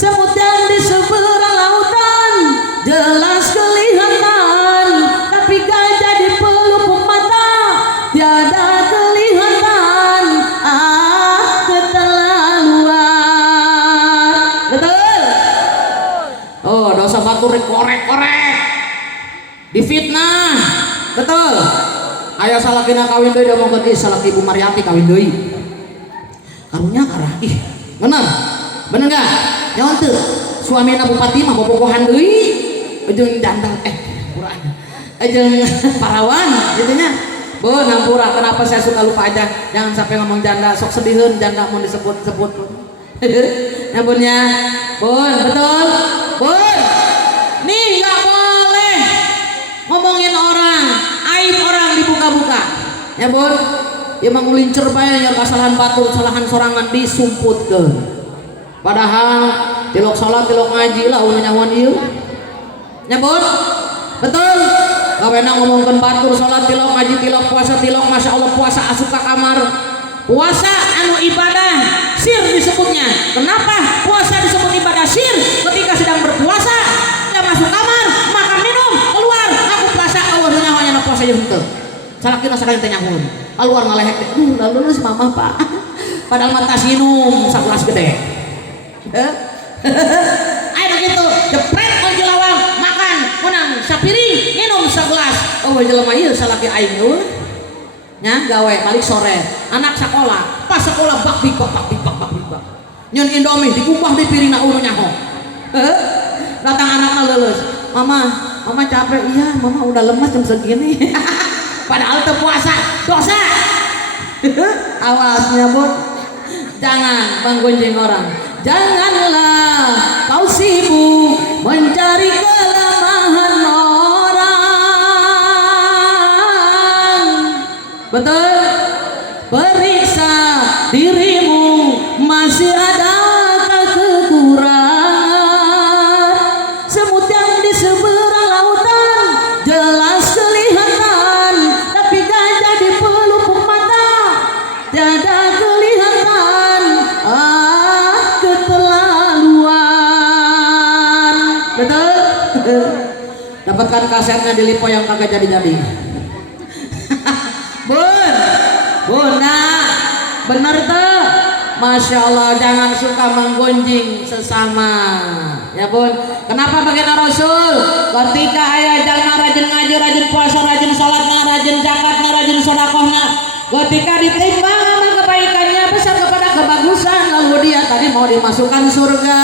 semut yang di seberang lautan jelas kelihatan tapi gajah di pelupuk mata tiada kelihatan keterlaluan betul oh dosa batur korek-korek difitnah betul ayah salakina kawin deui da mongkeun ih salaki Ibu Mariati kawin deui karunya karah ih bener enggak nyaon teu suamina bupati mah bobogohan deui jeung janda jeung parawan gitu nya Bun, hampura, kenapa saya suka lupa aja? Jangan sampai ngomong janda, sok sedihun janda mau disebut-sebut. Ya bun ya, bun, betul, bun. Nih nggak boleh ngomongin orang, aib orang dibuka-buka. Ya bun, ya mau ngulincer bae ya kesalahan batur, kesalahan sorangan disumputkeun. Padahal tilok salat, tilok ngaji lah ulun nyawan ieu. Ya bun, betul. Kawena ngomongkeun batur salat tilok ngaji tilok puasa tilok Masya Allah puasa asup ka kamar puasa anu ibadah sir disebutnya kenapa puasa disebut ibadah sir ketika sedang berpuasa tidak masuk kamar makan minum keluar aku puasa Allah nyawanya puasa jeung henteu salakina sareng teh nyahoon keluar ngalehek lalu si mama Pak padahal mah tas minum sagelas gede ayo begitu jepret on jelawang makan menang sapiring minum segelas oh jelema ieu salaki aing nya gawe balik sore anak sekolah pas sekolah bak bik nyeun indomie dikumpah di piringna ulun nyaho datang anakna leuleus mama capek iya mama udah lemas jam segini padahal teu puasa dosa awasnya bun jangan menggunjing orang janganlah kau sibuk mencari kelemahan orang betul periksa dirimu masih adakah kekurangan semut yang di seberang lautan jelas kelihatan tapi gajah di pelupuk mata tiada kelihatan keterlaluan betul dapatkan kasetnya di Lipo yang kagak jadi-jadi bunda bener tuh Masya Allah jangan suka menggunjing sesama ya bun kenapa baginda Rasul ketika ayah jalma rajin ngaji rajin puasa rajin sholatna rajin zakatna rajin sodakohna ketika ditimbang sama kebaikannya besar kepada kebagusan lalu dia tadi mau dimasukkan surga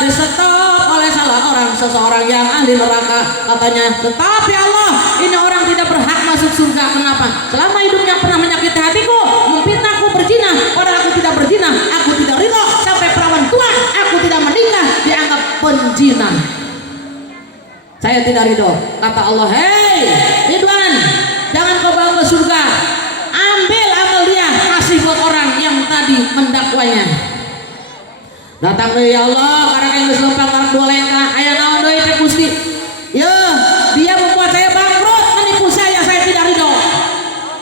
disetop oleh salah orang seseorang yang ahli neraka katanya tetapi Allah ini orang tidak berhak masuk surga kenapa selama hidupnya pernah menyakiti hatiku memfitnahku berzina padahal aku tidak berzina aku tidak ridho sampai perawan tua aku tidak menikah dianggap penjina saya tidak ridho kata Allah hei hei Ridwan, jangan kau bawa ke surga, ambil amal dia, kasih buat orang yang tadi mendakwanya. Datang ke ya Allah, karena yang geus lempang karena dua lengkah, aya naon deui teh Gusti? Ya, dia membuat saya bangkrut, menipu saya tidak ridho.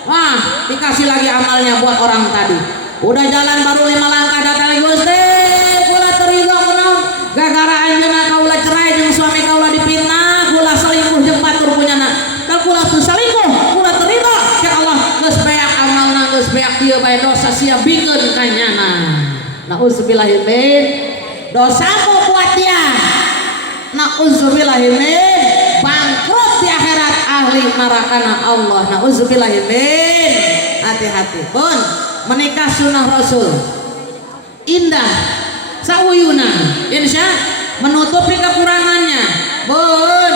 Wah, dikasih lagi amalnya buat orang tadi. Udah jalan baru 5 langkah datang lagi Gusti, kula terido kunaon? Gara-gara anjeunna kaula cerai jeung suami kaula dipitnah, kula selingkuh jeung batur punyana. Da kula teu selingkuh, kula terido. Ya Allah, geus beak amalna, geus beak dieu bae dosa sia bingkeun kanyana. Nauzubillahimin, dosamu buat dia. Nauzubillahimin, bangkrut di akhirat, ahli nerakana Allah. Nauzubillahimin. Hati-hati pun menikah sunnah Rasul, indah sauyunan, insya menutupi kekurangannya. Bun,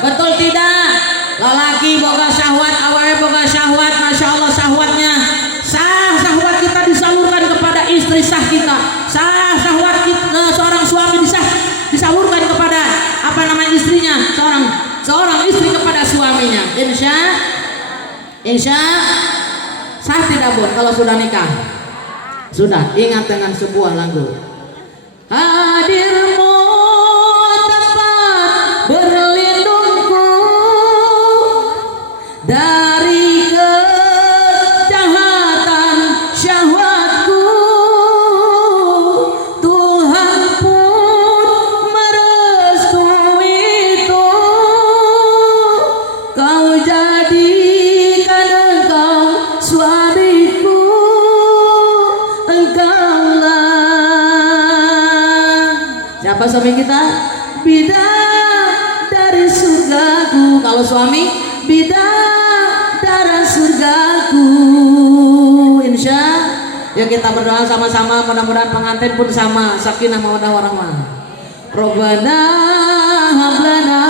betul tidak? Lelaki boga syahwat, awewe boga syahwat, masya Allah syahwatnya sah, syahwat kita disalurkan kepada istri sah kita, sah syahwat kita, seorang suami disalurkan kepada apa namanya istrinya, seorang istri kepada suaminya. Insya sah tidak Bun kalau sudah nikah? Sudah. Ingat dengan sebuah lagu, hadirmu tempat berlindungku dari kejahatan syahwatku, Tuhan pun merestui itu, kau jadikan engkau suamiku, engkaulah. Siapa suami kita? Bidadari surgaku. Kalau suami, bidadari surgaku. Insya ya kita berdoa sama-sama, mudah-mudahan pengantin pun sama, sakinah mawaddah warahmah. Rabbana hablana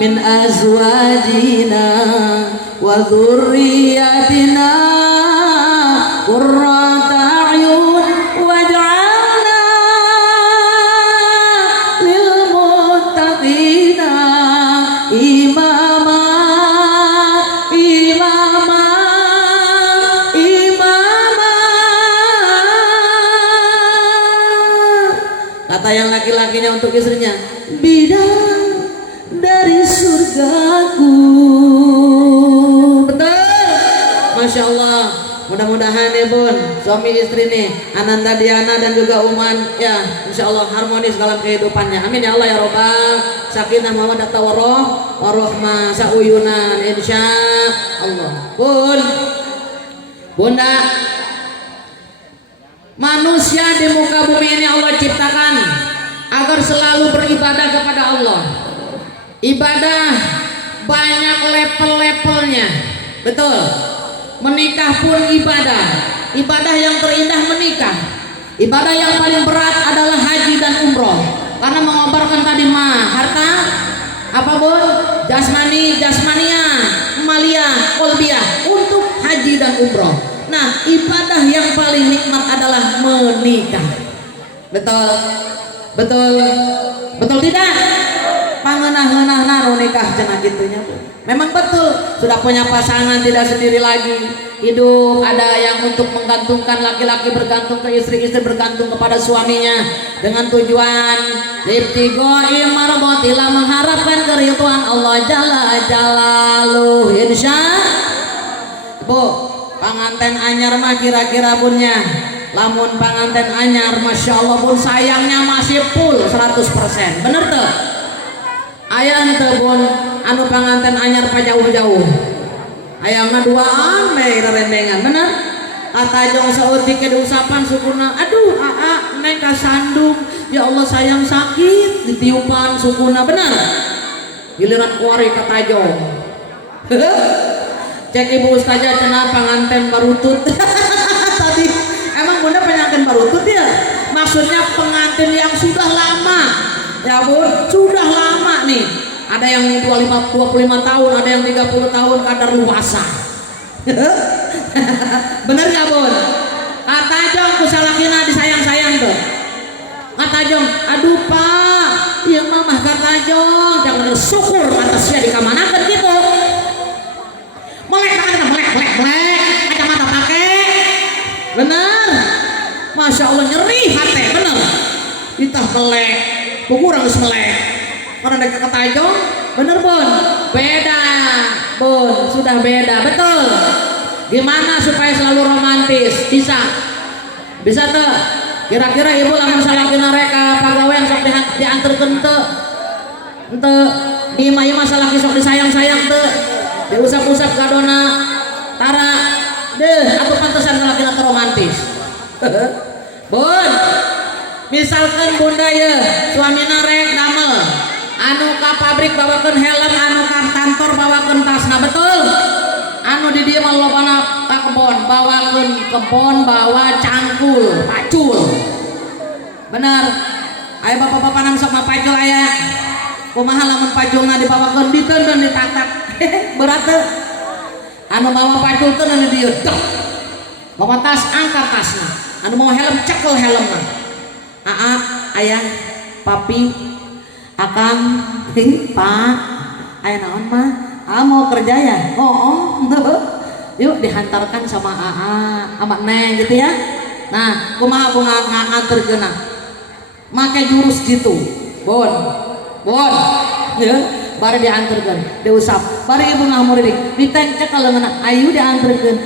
min azwajina wa dzurriyyatina qurrata a'yun waj'alna lil muttaqina imama. Kata yang laki-lakinya untuk istrinya, bidang dari surgaku. Betul, masya Allah. Mudah-mudahan ya Bun, suami istri nih Ananda Diana dan juga Uman, ya insya Allah harmonis dalam kehidupannya. Amin ya Allah ya Robbal. Sakinah mawaddah warahmah sauyunan insya Allah. Bunda, manusia di muka bumi ini Allah ciptakan agar selalu beribadah kepada Allah. Ibadah banyak level-levelnya. Betul. Menikah pun ibadah. Ibadah yang terindah menikah. Ibadah yang paling berat adalah haji dan umroh. Karena mengobarkan tadi harta apa Bun? Jasmania, malia, kolbiah untuk haji dan umroh. Nah, ibadah yang paling nikmat adalah menikah. Betul tidak? Pangenah-ngenah naruh nikah cenah gitunya. Memang betul, sudah punya pasangan tidak sendiri lagi. Hidup ada yang untuk menggantungkan, laki-laki bergantung ke istri bergantung kepada suaminya dengan tujuan ibtighai mardatillah, mengharapkan keridhaan Allah jalla jalaluhu. Insya Bu, panganten anyar mah kira-kira Bunnya, lamun panganten anyar masya Allah Bun sayangnya masih full 100%. Bener tuh? Ayah teu Bun anu panganten anyar pa jauh-jauh. Ayangna duaan bae rerendengan, bener? Kata jong saeutik ke usapan sukuna, aduh neng kasandung, ya Allah sayang sakit, ditiupan sukuna, bener? Giliran kuari kata jong. Cek ibu ustazah cenah panganten barutut. Tadi emang Bunda pengantin barutut ya? Maksudnya pengantin yang sudah lama. Ya Bun, sudah lama nih. Ada yang 25 tahun, ada yang 30 tahun kadar luasa. Bener gak Bun? Kata Jong kusalakina disayang-sayang tuh. Kata Jong, aduh Pak, iya mamah kata Jong, jangan syukur atasnya dikamanakan gitu. kurang geus melek. Karena dek ketajong, bener Bun? Beda, Bun, sudah beda, betul. Gimana supaya selalu romantis? Bisa tuh. Kira-kira ibu lamun salakina reka pagawean sok dianterkeun teu? Henteu. Di imah ieu masalah sok disayang-sayang teu? Diusap-usap kadona tara. Deh, atuh pantesan salakina teu romantis. Bun, misalkan bunda ye suamina rek damel anu ka pabrik bawakeun helm, anu ka kantor bawakeun tasna, betul? Anu di dieu mah lobana ka kebon, bawakeun kebon bawa cangkul, pacul. Bener. Aya bapak-bapak nang sok mapacul aya. Kumaha lamun paculna dibawakeun diteun ditatak. Berat teu? Anu bawa pacul teu nu dieu. Bawa tas angkat tasna. Anu mau helm cekel helmna. Aa, ayah, papi, akang, pak, ayah naon mah? Mau kerja ya? Oh, yuk dihantarkan sama sama neng gitu ya. Nah, kumaha bunga nganterkeun make jurus gitu. Bon, ya, bari dianterkeun, diusap. Bari ibu ngamurid ditengcek kalau ngena, ayu dianterkeun.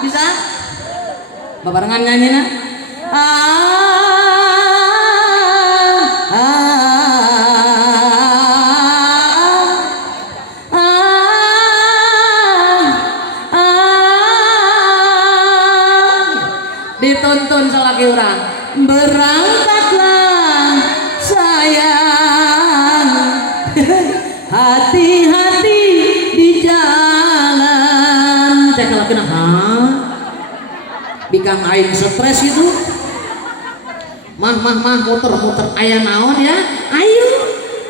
Bisa? Babarengan nyanyi na? Dituntun salaki urang, berangkatlah sayang, hati-hati di jalan. Cek salaki bikang aing stres itu. Mah muter aya naon ya? Ayo.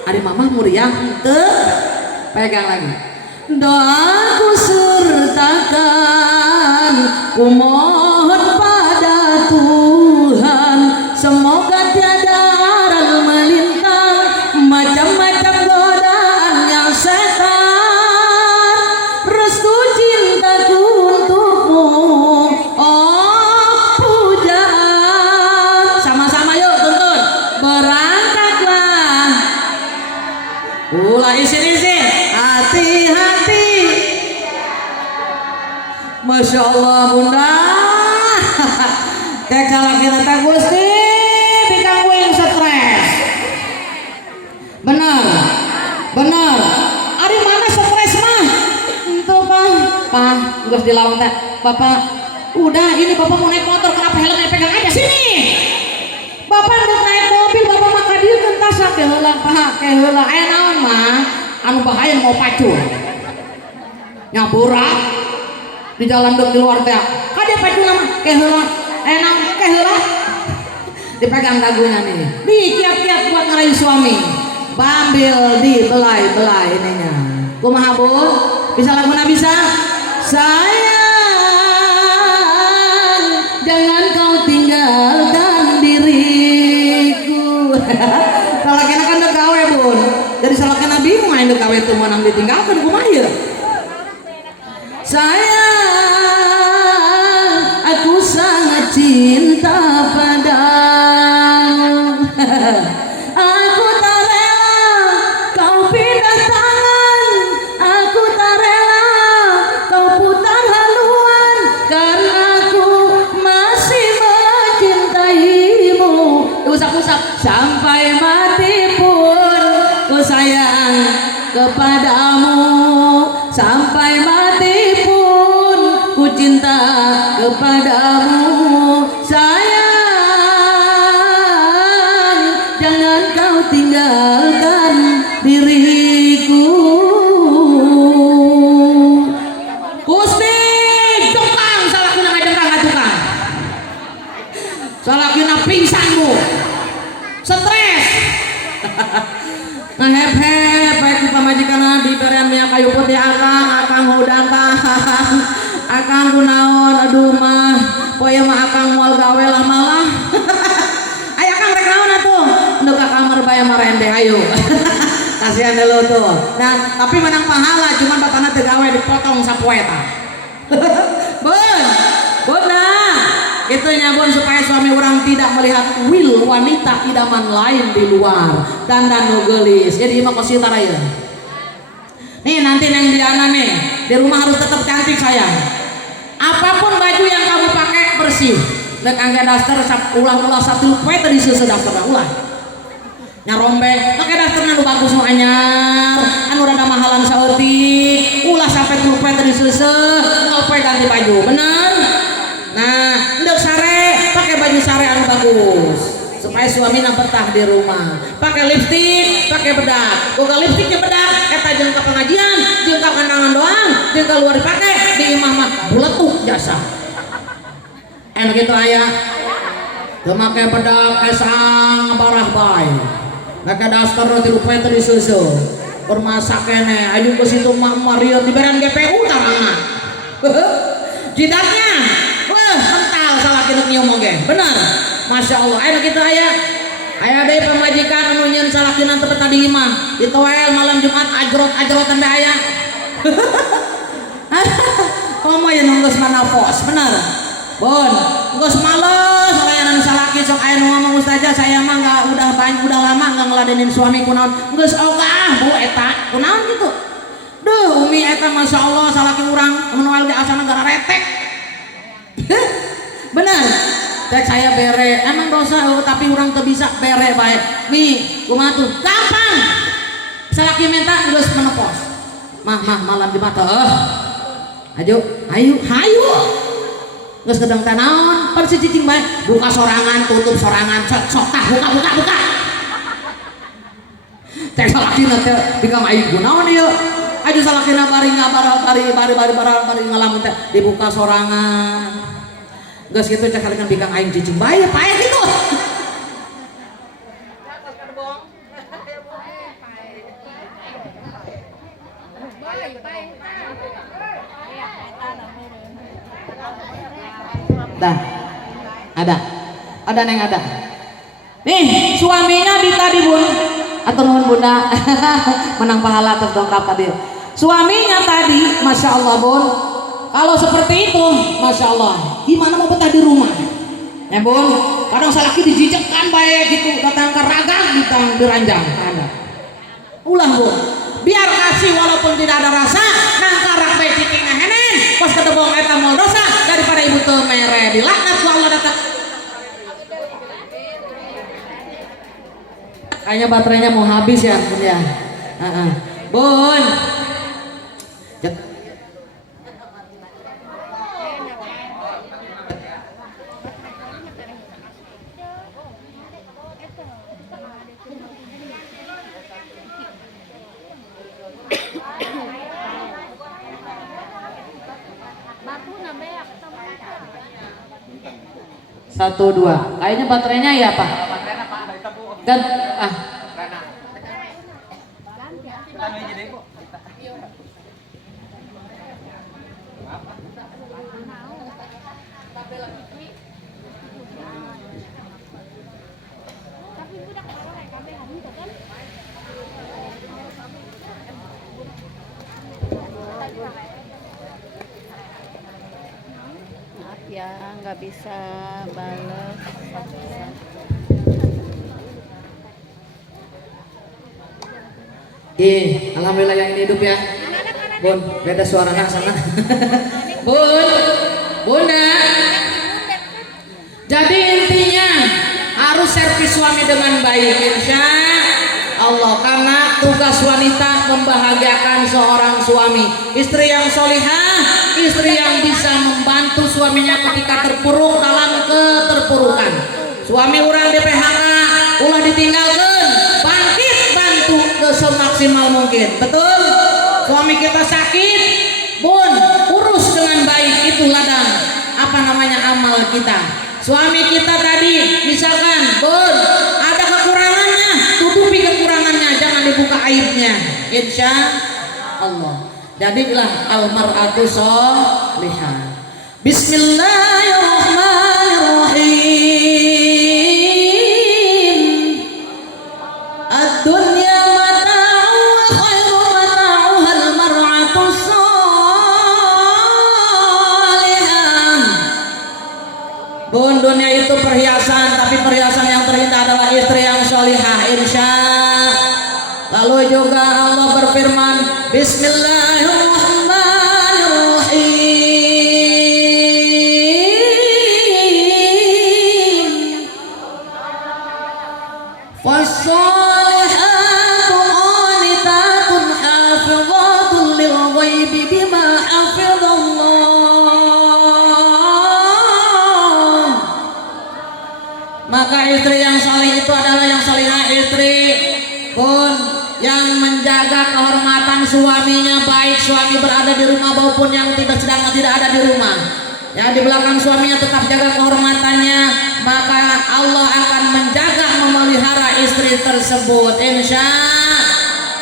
Ari mamah muriang teu. Pegang lagi. Doaku sertakan, kumohon pada Tuhan, semoga tiada aral melintang, macam-macam godaan yang setan, restu cintaku untukmu, oh pujaan. Sama-sama yuk tuntun, berangkatlah. Ulah isin-isin, hati-hati. Masya Allah bunda. Tek salakina teh Gusti bikang wing stres. Bener. Ari mana stres mah? Itu Pak, geus dilawan teh. Bapak, udah ini Bapak mau naik motor, kenapa helmnya pegang aja sini? Bapak udah naik mobil, Bapak mah ka dieu kentas ke heula Pak, ke heula. Aya naon mah? Anu bahaya mau pacul. Nyaburak di jalan dek di luar teh. Ka dia pacul mah ke heula. Naon ke heula? Dipegang dagunya nih. Nih kiat-kiat buat ngerayu suami. Bambil di belai-belai ininya. Kumaha Bun? Bisa laguna bisa? Sayang, jangan kau tinggalkan diriku. Salakina kan dek gawe Bun. Jadi salakina bingung aing dek gawe teu meunang ditinggalkeun kumaha ieu? Sayang, aku sangat cinta padamu. Aku tak rela kau pindah tangan, aku tak rela kau putar haluan, karena aku masih mencintaimu. Usap-usap sampai mati pun ku sayang kepadamu, sampai mati pun ku cinta kepadamu. Sayang, jangan kau tinggalkan diriku. Gusti jengkang salakina ngajengkang tukang. Salakina pingsanmu. Stres. Ngehep-hep baik di pamajikan di berian minyak kayu putih akang hudang akang kunaon aduh mah poe mah akang moal gawe lah malah. Aya akang rek naon atuh endeu ka kamar bae marende ayo. Kasihan lo tuh. Nah tapi menang pahala cuman bapana teu gawe dipotong sapoe tah. Bun nah itunya bun, supaya suami orang tidak melihat will wanita idaman lain di luar dan nugelis. Jadi imam kasih taraya. Nih nanti neng Diana nih di rumah harus tetap cantik sayang. Apapun baju yang kamu pakai bersih. Nek angga daster ulah-ulah satu poe tadi sesudah ulah. Nyarombe pakai dasterna nu bagus nu anyar, anu rada mahalan saeutik, ulah sampai poe tadi seuseuh, poe ganti baju. Bener? Nah, ndek sare pakai baju sare anu bagus. Supaya suamina betah di rumah. Pakai lipstik, pakai bedak. Boga lipstiknya bedak, eta jeung ka pengajian, jeung ka kandangan doang, jeung ka luar dipake, di imah mah buletuk jasa. Enak gitu aya. Teu make bedak esang barah bae. Make daster ti rupa teh disusuh. Keur masak keneh, aju ke situ mah Mario diberen GPU tarangna. Jidaknya, wah kental salaki nu nyium oge. Bener. Masya Allah, enak gitu ayah. Ayah dari pemajikan anu nyeun salakina teu betah di imah. Ditoel malam Jumat ajrot-ajrotan bae ayah. Komo ya nunggus manapos, bener. Bon, geus males layanan salaki sok aya nu ngomong ustazah saya mah udah lama enggak ngeladenin suami kunaon. Geus ogah bu eta. Kunaon gitu. Duh, umi eta masya Allah salaki urang mun noel ge asana gara retek. Bener. Cek saya bere, emang dosa tapi orang tuh bisa bere baik. Nih, kumaha tuh? Gampang. Salaki minta geus menepos. Mah malam di mata. Ayo. Geus gedeng teh naon? Pan si cicing bae buka sorangan, tutup sorangan, sok tah buka. Cek salakina teh dikam aing kunaon ieu? Aju salakina bari ngalamun teh dibuka sorangan. Geus kitu cek kalian bikang aing cicing bae pae gitu. Dah. Ada neng ada. Nih, suaminya di tadi bun. Atau nuhun bunda. Menang pahala atau dongkap tadi. Suaminya tadi, masya Allah bun. Kalau seperti itu, masya Allah, gimana mau betah di rumah? Ya bun, kadang salaki dijijekkan baik gitu, datang ke ragang, datang diranjang. Ulah bun, biar kasih walaupun tidak ada rasa, nangkarak baik cicing ngehenen, pas ketebong eta mau dosa daripada ibu tuh mere dilaknat ku Allah datang. Kayaknya baterainya mau habis ya bun ya. Bun. Satu dua, kayaknya baterainya ya pak. Dan ya nggak bisa bales. Alhamdulillah yang ini hidup ya. Bun, beda suaranya sana. Bunda. Jadi intinya harus servis suami dengan baik, insya Allah. Karena tugas wanita membahagiakan seorang suami. Istri yang solihah, istri yang bisa membantu suaminya ketika terpuruk dalam keterpurukan. Suami orang di PHK, ulah ditinggalkan, bangkit bantu ke semaksimal mungkin. Betul? Suami kita sakit, bun, urus dengan baik, itu ladang amal kita. Suami kita tadi misalkan, bun, ada kekurangannya, tutupi kekurangannya, jangan dibuka aibnya, insya Allah. Jadilah almar'atu sholihah. Bismillahirrahmanirrahim. Ad-dunya mata'u wa khairu mata'uha al-mar'atu sholihah. Lalu juga Allah berfirman, Bismillahirrahmanirrahim. Fassolihatu qanitatun hafizatun lil ghaibi bima hafizallah. Maka istri yang saleh itu adalah yang salihah istri pun yang menjaga kehormatan suaminya, baik suami berada di rumah maupun yang sedang tidak ada di rumah. Ya, di belakang suaminya tetap jaga kehormatannya, maka Allah akan menjaga memelihara istri tersebut. Insya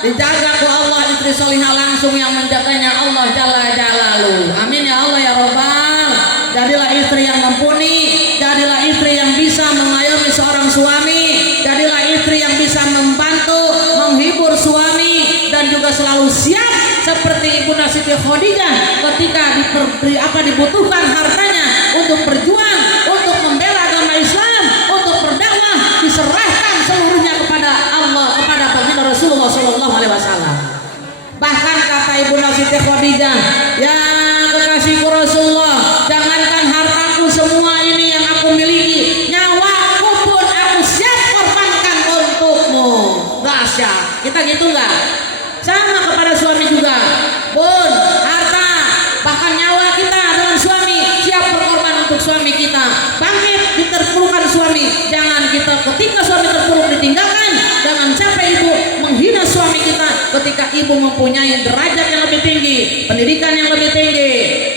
dijaga ku Allah, istri solihah langsung yang menjaganya Allah Jalla Jalaluhu. Amin ya Allah ya Rabbal. Jadilah istri yang mumpuni, jadilah istri yang bisa mengayomi seorang suami, jadilah istri yang bisa membantu menghibur suami dan juga selalu siap seperti Ibu Siti Khadijah ketika dibutuhkan hartanya untuk berjuang, untuk membela agama Islam, untuk berdakwah, diserahkan seluruhnya kepada Allah, kepada baginda Rasulullah SAW. Bahkan kata Ibu Siti Khadijah, ya kekasihku Rasulullah, jangankan hartaku semua ini yang aku miliki, nyawaku pun aku siap korbankan untukmu. Dahsyat. Kita gitu nggak? Sama kepada suami juga, pun harta bahkan nyawa kita dengan suami siap berkorban untuk suami kita. Bangkit di terpurukan suami, jangan kita ketika suami terpuruk ditinggalkan, jangan sampai ibu menghina suami kita ketika ibu mempunyai derajat yang lebih tinggi, pendidikan yang lebih tinggi,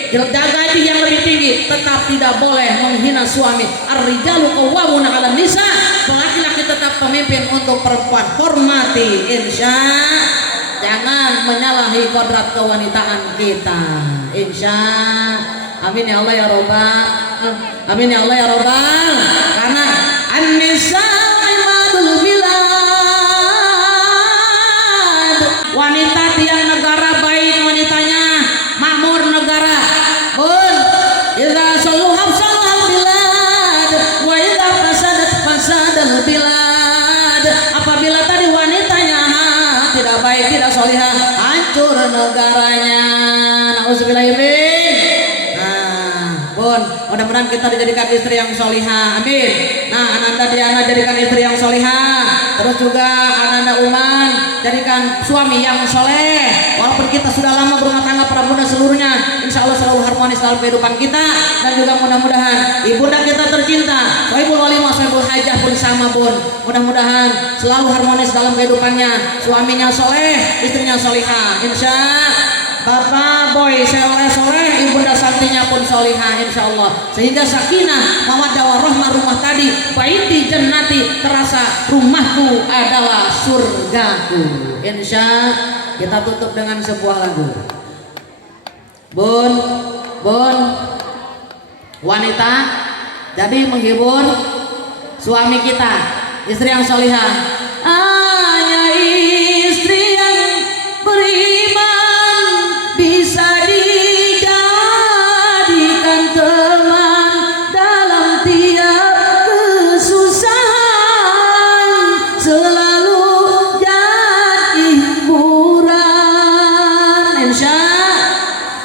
gaji yang lebih tinggi, tetap tidak boleh menghina suami. Ar-rijalu qawwamuna 'alan nisa, laki-laki tetap pemimpin untuk perempuan. Hormati, insya. Jangan menyalahi kodrat kewanitaan kita. Insya. Amin ya Allah ya Rabbal. Amin ya Allah ya Rabbal. Karena an-nisa imadul bilad. Wanita tiang negara baik, wanitanya makmur negara. Pun idza saluhab saluhal bilad wa idza fasadat fasadal bilad. Apabila tadi wanitanya tidak baik, tidak solihah, hancur negaranya. Nauzubillahimin. Nah, pun mudah-mudahan kita dijadikan istri yang solihah. Amin. Nah, Ananda Diana jadikan istri yang solihah. Terus juga Ananda Uman jadikan suami yang soleh. Walaupun kita sudah lama berumah tangga, para bunda seluruhnya, insya Allah selalu harmonis dalam kehidupan kita. Dan juga mudah-mudahan ibunda kita tercinta, Sohibul Walimah, Sohibul Hajah pun sama pun. Mudah-mudahan selalu harmonis dalam kehidupannya. Suaminya soleh, istrinya solihah. Insya Bapak Boy soleh, ibunda Santinya pun solihah, insya Allah. Sehingga sakinah, mawaddah warahmah rumah tadi, baiti jannati, terasa rumahku adalah surgaku. Insya kita tutup dengan sebuah lagu. Bun, wanita, jadi menghibur suami kita, istri yang solihah. Hanya istri yang beriman bisa dijadikan teman dalam tiap kesusahan, selalu jadi hiburan. Insya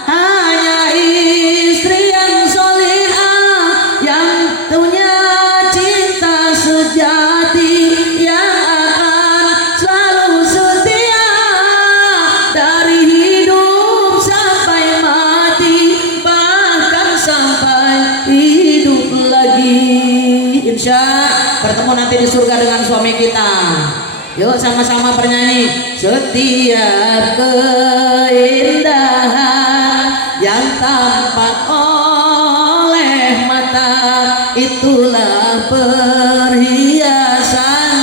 hanya istri yang solihah, yang punya cinta sejati, yang akan selalu setia dari hidup sampai mati, bahkan sampai hidup lagi. Insya bertemu nanti di surga dengan suami kita. Yuk sama-sama bernyanyi. Setiap keindahan yang tampak oleh mata, itulah perhiasan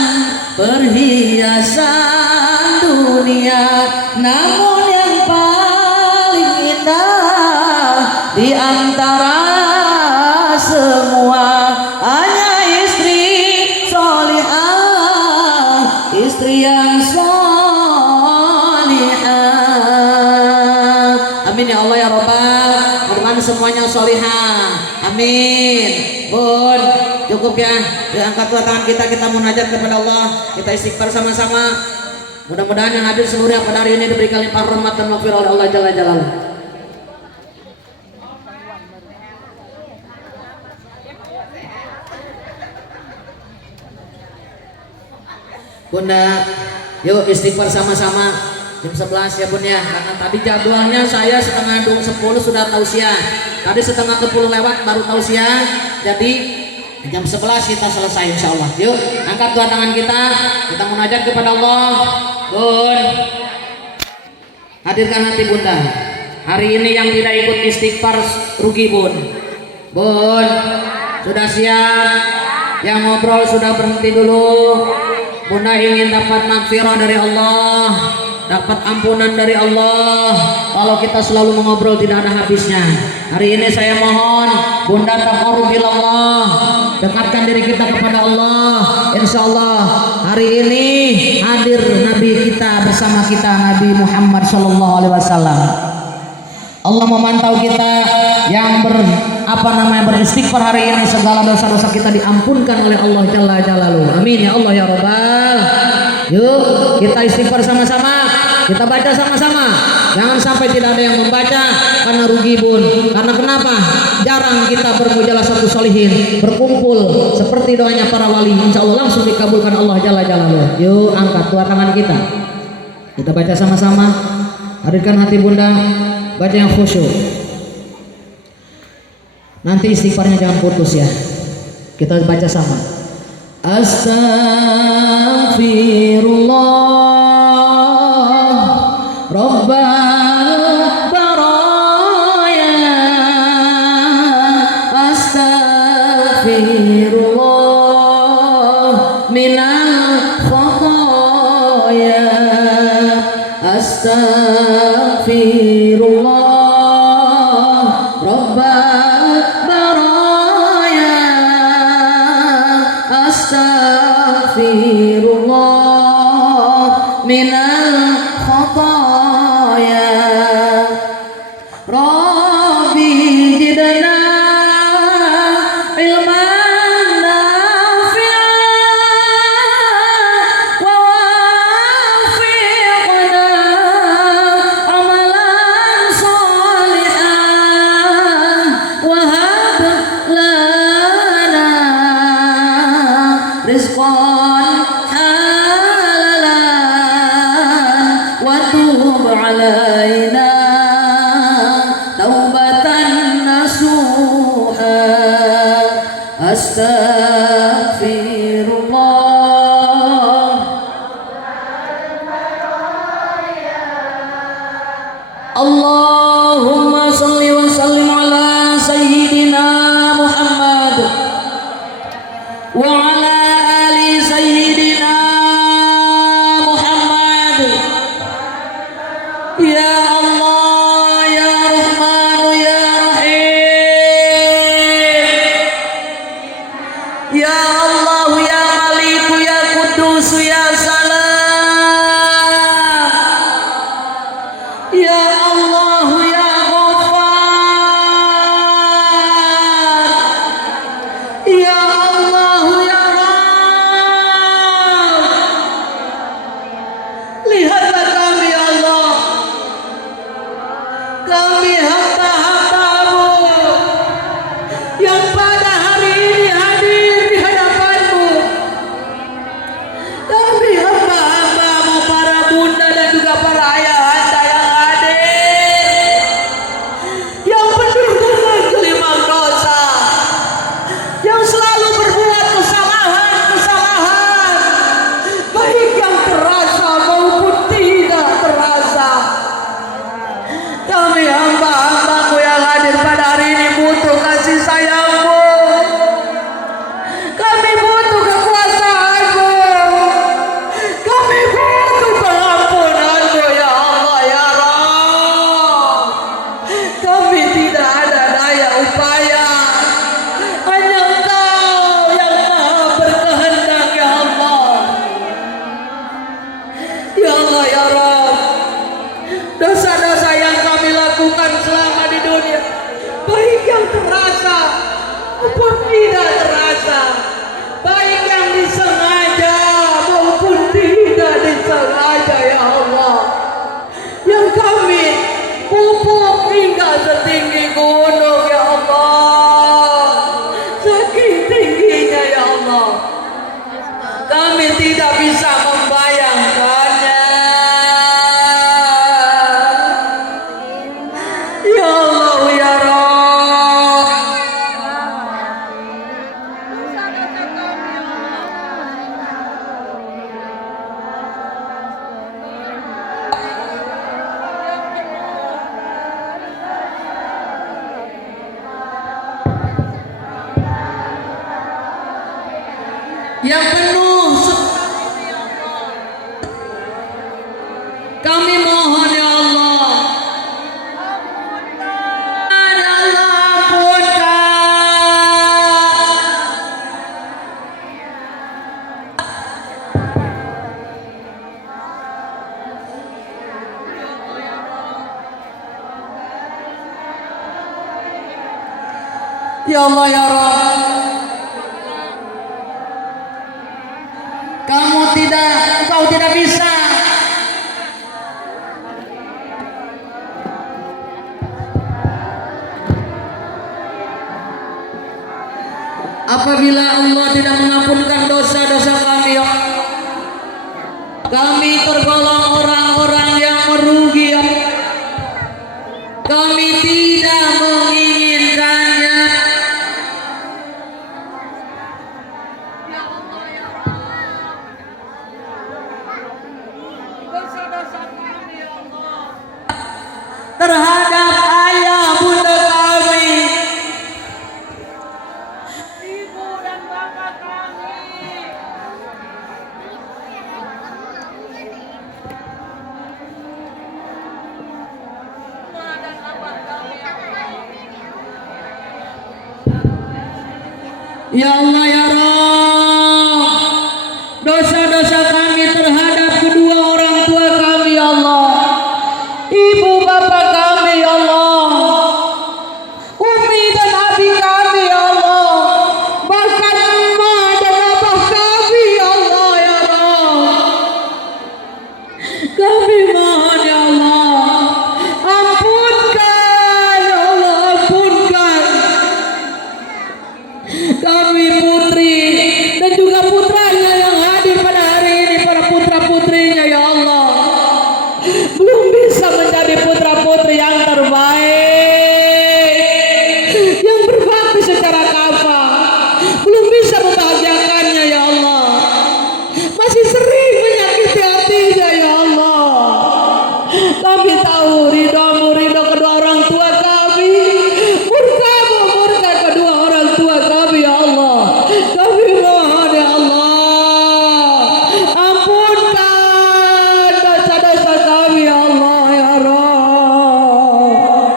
dunia. Namun yang paling indah di antara semua hanya istri solihah, istri yang solihah. Amin ya Allah ya Rabbal. Mudah-mudahan semuanya solihah. Amin. Bun, cukup ya. Diangkat dua tangan kita munajat kepada Allah. Kita istighfar sama-sama. Mudah-mudahan yang hadir seluruhnya pada hari ini diberikan limpah rahmat dan maghfirah oleh Allah Jalla Jalaluhu. Bunda, yuk istighfar sama-sama jam 11 ya Bun ya, karena tadi jadwalnya saya setengah 10 sudah tausiah, tadi setengah 10 lewat baru tausiah, jadi jam 11 kita selesai insya Allah. Yuk angkat dua tangan kita munajat kepada Allah. Bun, hadirkan hati Bunda. Hari ini yang tidak ikut istighfar rugi Bun. Bun, sudah siap? Yang ngobrol sudah berhenti dulu. Bunda ingin dapat maghfirah dari Allah, dapat ampunan dari Allah. Kalau kita selalu mengobrol tidak ada habisnya. Hari ini saya mohon Bunda taqarrub ilallah, dekatkan diri kita kepada Allah. Insya Allah hari ini hadir Nabi kita bersama kita, Nabi Muhammad SAW. Allah memantau kita yang beristighfar hari ini, segala dosa-dosa kita diampunkan oleh Allah Jalla Jalaluhu. Amin ya Allah ya Rabbal. Yuk kita istighfar sama-sama, kita baca sama-sama. Jangan sampai tidak ada yang membaca karena rugi Bun. Karena kenapa? Jarang kita bermujalasatu sholihin, berkumpul seperti doanya para wali. Insya Allah langsung dikabulkan Allah Jalla Jalaluhu. Yuk angkat dua tangan kita baca sama-sama. Hadirkan hati Bunda, baca yang khusyuk. Nanti istighfarnya jangan putus ya. Kita baca sama. Astaghfirullah Rabbal baraya. Astaghfirullah minal khotoya. Astaghfirullah Rabbal baraya. Astaghfirullah minal khotoya. Rabbi zidna ilman nafi'an wa wafiqna amalan sholihan wa hab lana rizqan halalan wa tub alaina taubatan nasuha. Astaghfirullah. Allahumma salli wa sallim ala sayyidina Muhammad wa ala ali sayyidina Muhammad. Ya Allah ya Rahman ya Rahim. Ya Allah ya Malik ya Kudus ya Salam. Ya Allah ya Ghaffar. Ya Allah ya Rabb. Lihatlah kami ya Allah, kami hamba-hambamu yang pada hari ini hadir di hadapanmu. Kami hamba-hambamu, para bunda dan juga para ayah-anda yang hadir, yang penuh dengan kelimang dosa, yang selalu berbuat kesalahan-kesalahan, baik yang terasa maupun tidak terasa. Kami hamba-hambamu yang hadir pada hari ini butuh kasih sayangmu. Kami butuh kekuasaanmu. Kami butuh pengampunanmu ya Allah ya Rabb. Kami tidak ada daya upaya, hanya Engkau yang maha berkehendak ya Allah. Ya Allah ya Rabb, dosa-dosa yang kami lakukan selama di dunia, baik yang terasa maupun tidak terasa, baik yang disengaja maupun tidak disengaja Kami mohon ya Allah. Ya Allah ampunkan. Ya Allah ya Rabb, Engkau tidak bisa. Apabila Allah tidak mengampunkan dosa-dosa kami, ya Allah, kami tergolong orang-orang yang merugi, ya Allah. Kami tidak menginginkannya. Terhadap ayah bunda kami, ibu dan bapak kami, ma dan abah kami, ya Allah ya Rabb, dosa-dosa kami terhadap kedua orang tua kami ya Allah, ibu bapak kami ya Allah, umi dan abi kami ya Allah, bahkan emak dan abah kami ya Allah ya Rabb. Kami mohon ya Allah, ampunkan ya Allah, ampunkan kami putri dan juga putranya yang hadir pada hari ini, para putra-putrinya ya Allah, belum bisa menjadi putra-putri yang terbaik, yang berbakti secara kafah, belum bisa membahagiakannya ya Allah, masih sering menyakiti hatinya ya Allah. Kami tahu ridhamu ridho kedua orang tua kami, murkamu murka kedua orang tua kami ya Allah. Kami mohon ya Allah, ampunkan dosa-dosa kami ya Allah ya Rabb.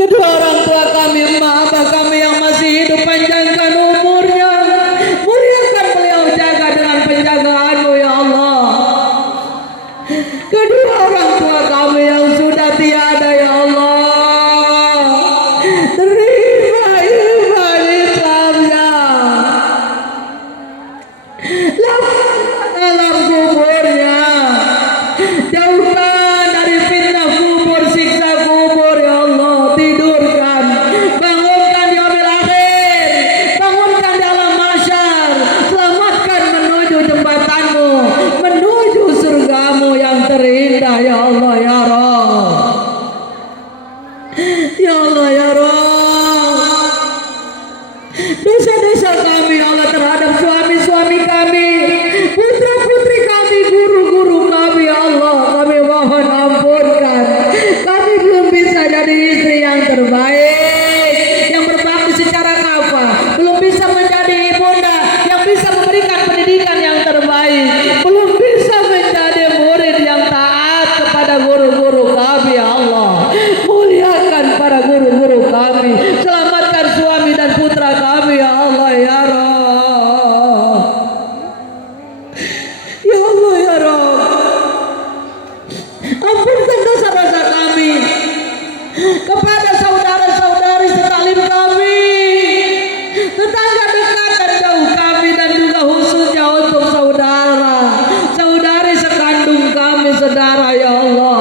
Kedua orang tua kami, emak abah kami yang masih hidup, panjangkan umurnya, muliakan beliau, jaga dengan penjagaanmu ya Allah. Kedua orang tua kami yang sudah tiada ya Allah, terima iman Islamnya, lapangkan dalam kuburnya, jauhkan dari fitnah kubur, siksa kubur ya Allah, tidurkan, bangunkan di yaumil akhir, bangunkan di alam mahsyar, selamatkan menuju jembatanmu, menuju surgamu yang terindah ya Allah ya Rabb. Ya Allah ya Rabb, dosa-dosa kami ya Allah terhadap suami-suami kami, putra-putri kami, guru-guru kami ya Allah, kami mohon ampunkan. Kami belum bisa jadi istri yang terbaik, yang berbakti secara kafah, belum bisa menjadi ibunda yang bisa memberikan pendidikan yang terbaik, belum bisa menjadi murid yang taat kepada guru-guru kami ya Allah. Muliakan para guru-guru kami, selamatkan suami dan putra kami ya Allah ya Rabb. Ya Allah ya Rabb, ampunkan dosa-dosa kami kepada saudara-saudari setalim kami, tetangga dekat dan jauh kami, dan juga khususnya untuk saudara-saudari sekandung kami, saudara ya Allah.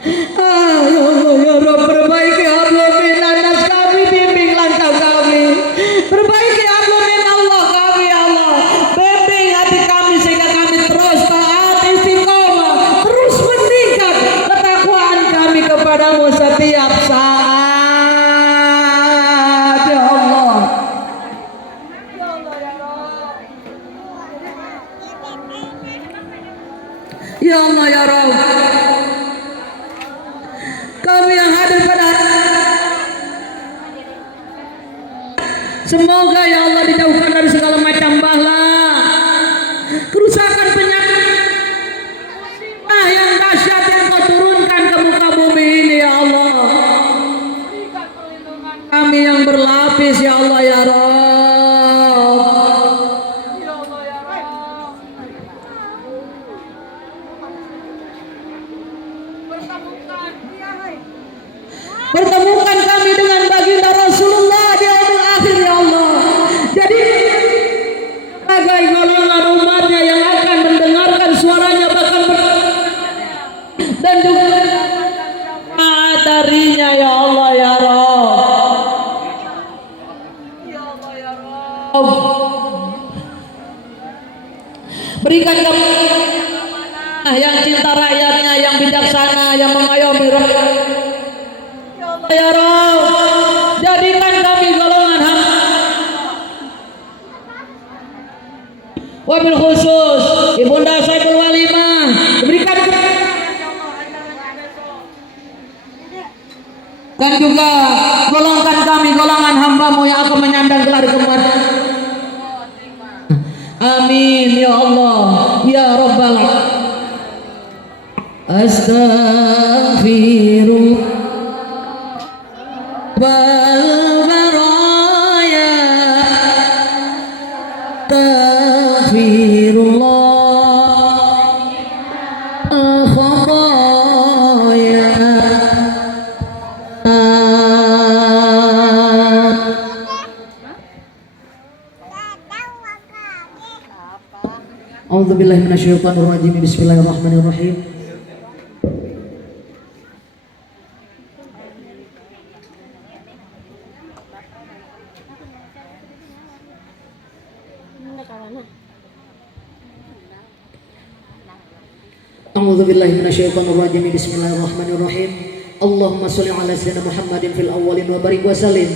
Ya Allah ya Rabb, perbaiki hablum minanas kami, bimbing langkah kami, perbaiki hablum minallah kami ya Allah, bimbing hati kami sehingga kami terus taat, istiqomah, terus meningkat ketakwaan kami kepadamu setiap saat ya Allah. Ya Allah ya Rabb, ya Allah ya Rabb, kami yang hadir pada semoga ya Allah dijauhkan dari segala macam bala, menikahi golongan umatnya yang akan mendengarkan suaranya bahkan dan juga darinya ya Allah ya Rabb. Ya Allah ya Rabb. Berikan kami yang cinta rakyatnya, yang bijaksana, yang mengayomi rakyat. Ya Allah ya Rabb, jadikan kami golongan hamba. Wabil khusus Ibunda Saiful Walimah, berikan dan juga golongkan kami golongan hambamu yang akan menyandang gelar kemuliaan. Amin ya Allah ya Rabbal Alamin. Astaghfirullah bal baraya astaghfirullah khotaya. A'udzubillahi minasyaitonirrajim. Bismillahirrahmanirrahim. A'udzubillahi minasyaitonirrajim. Bismillahirrahmanirrahim. Allahumma shalli ala sayyidina Muhammadin fil awwalin wa barik wa sallim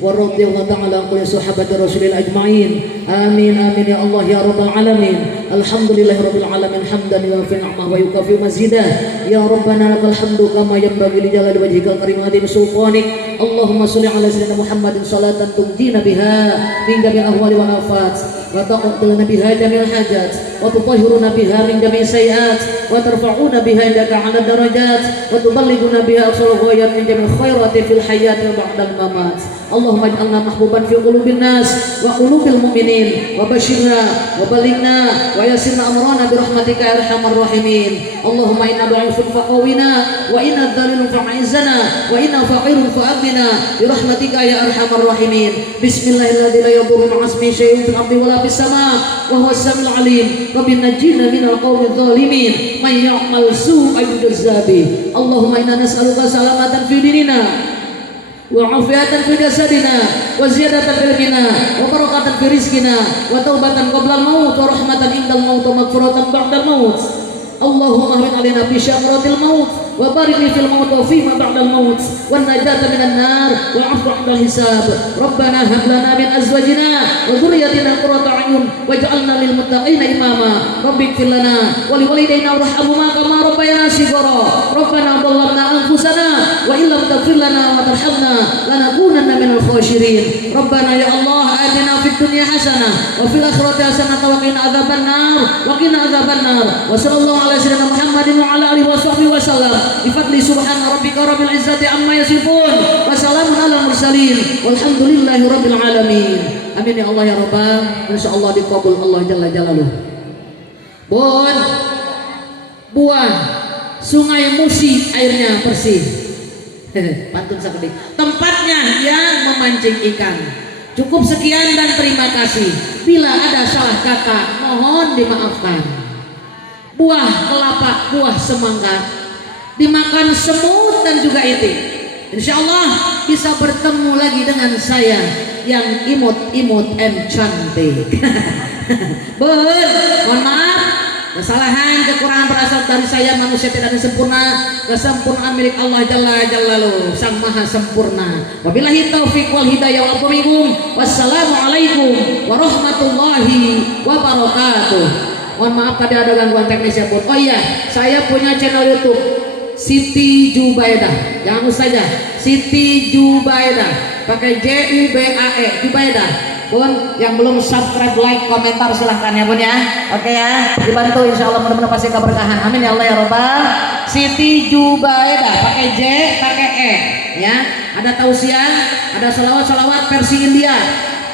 wa radhiyallahu ta'ala an kulli sahabati rasulil ajma'in. Amin amin ya Allah ya rabbal alamin. Alhamdulillahirabbil alamin hamdan yuwafi ni'mah wa yukafi mazidah. Ya rabbana lakal hamdu kama yanbaghi li jalali wajhikal karim azim sultanik. Allahumma shalli ala sayyidina Muhammadin salatan tunjina biha min jami'il ahwali wal afat wa taqabbal biha jami'il hajat wa tutahhiruna biha min jami'is sayiat wa tarfa'una biha indaka 'ala darajat wa tuballighuna biha aqsal ghayat min jami'il khairati fil hayati wa ba'dal mamat. Allahumma ij'alna mahbuban fi qulubin nas wa qulubil mu'minin wa basyirna wa balighna wa yassirna amrana bi rahmatika ya arhamar rahimin. Allahumma inna dha'ifun faqawina wa inna dhalilun fa'izana wa inna faqirun fa'amina bi rahmatika ya arhamar rahimin. Bismillahirrahmanirrahim. La yadurru ma'asmi syai'un fil ardi wala fis sama' wa huwas samiul alim. Rabbina najjina minal qawmiz zalimin may ya'mal su'an yujzabi. Allahumma inna nas'aluka salamatan fi dinina wa afiatan fi jasadina wa ziyadatan fi ilmina wa barakatan fi rizqina wa taubatan qabla al-maut wa rahmatan indal maut wa maghfiratan ba'da al-maut. Allahumma ahrin alaina fi syakratil maut wa barik li fil maut wa fi ma ba'da al-maut wan najata minan nar wa 'afwa 'inda al-hisab. Rabbana hab lana min azwajina wa dhurriyyatina qurrata a'yun waj'alna lil muttaqina imama. Rabbighfir lana wa li walidayna warhamhuma kama rabbayana shighara. Rabbana dhallamna anfusana wa illam taghfir lana wa tarhamna lanakunanna minal khashirin. Rabbana ya Allah atina fid dunya hasanah wa fil akhirati hasanah wa qina adzabannar wa qina adzabannar. Wa sallallahu ala sayyidina Muhammadin wa ala alihi wa sahbihi wa sallam. Bi fadli subhana rabbika rabbil izzati amma yasifun wa salamun alal mursalin walhamdulillahi rabbil alamin. Amin ya Allah ya Rabbal. Insyaallah dikabul Allah jalla jalaluh. Bon buah Sungai Musi airnya bersih. Pantun sakedik. Tempatnya yang memancing ikan. Cukup sekian dan terima kasih. Bila ada salah kata mohon dimaafkan. Buah kelapa, buah semangka dimakan semut dan juga itik. Insya Allah bisa bertemu lagi dengan saya yang imut-imut cantik. Mohon maaf, kesalahan, kekurangan berasal dari saya, manusia tidak sempurna. Kesempurnaan milik Allah Jalla Jalaluhu, Sang Maha Sempurna. Wabillahi taufiq wal hidayah wal bikum. Wassalamualaikum warahmatullahi wabarakatuh. Mohon maaf tadi ada gangguan teknis ya Bun. Oh iya, saya punya channel YouTube Siti Jubaidah. Jangan lupa saja Siti Jubaidah. Pakai Jubae Jubaidah. Bun, yang belum subscribe, like, komentar silahkan ya Bun ya. Oke ya, dibantu insya Allah mudah-mudahan pasti keberkahan. Amin ya Allah ya Rabbal. Siti Jubaidah pakai J, pakai E ya. Ada tausiah, ada salawat versi India,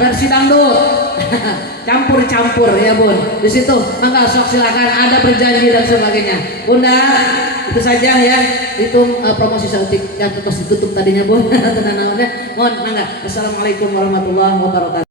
versi dangdut. Campur-campur ya Bun. Di situ mangga sok silakan, ada berjanji dan sebagainya. Bunda, itu saja ya. Itu promosi sautik yang terus ditutup tadinya Bun. Mohon mangga. Assalamualaikum warahmatullahi wabarakatuh.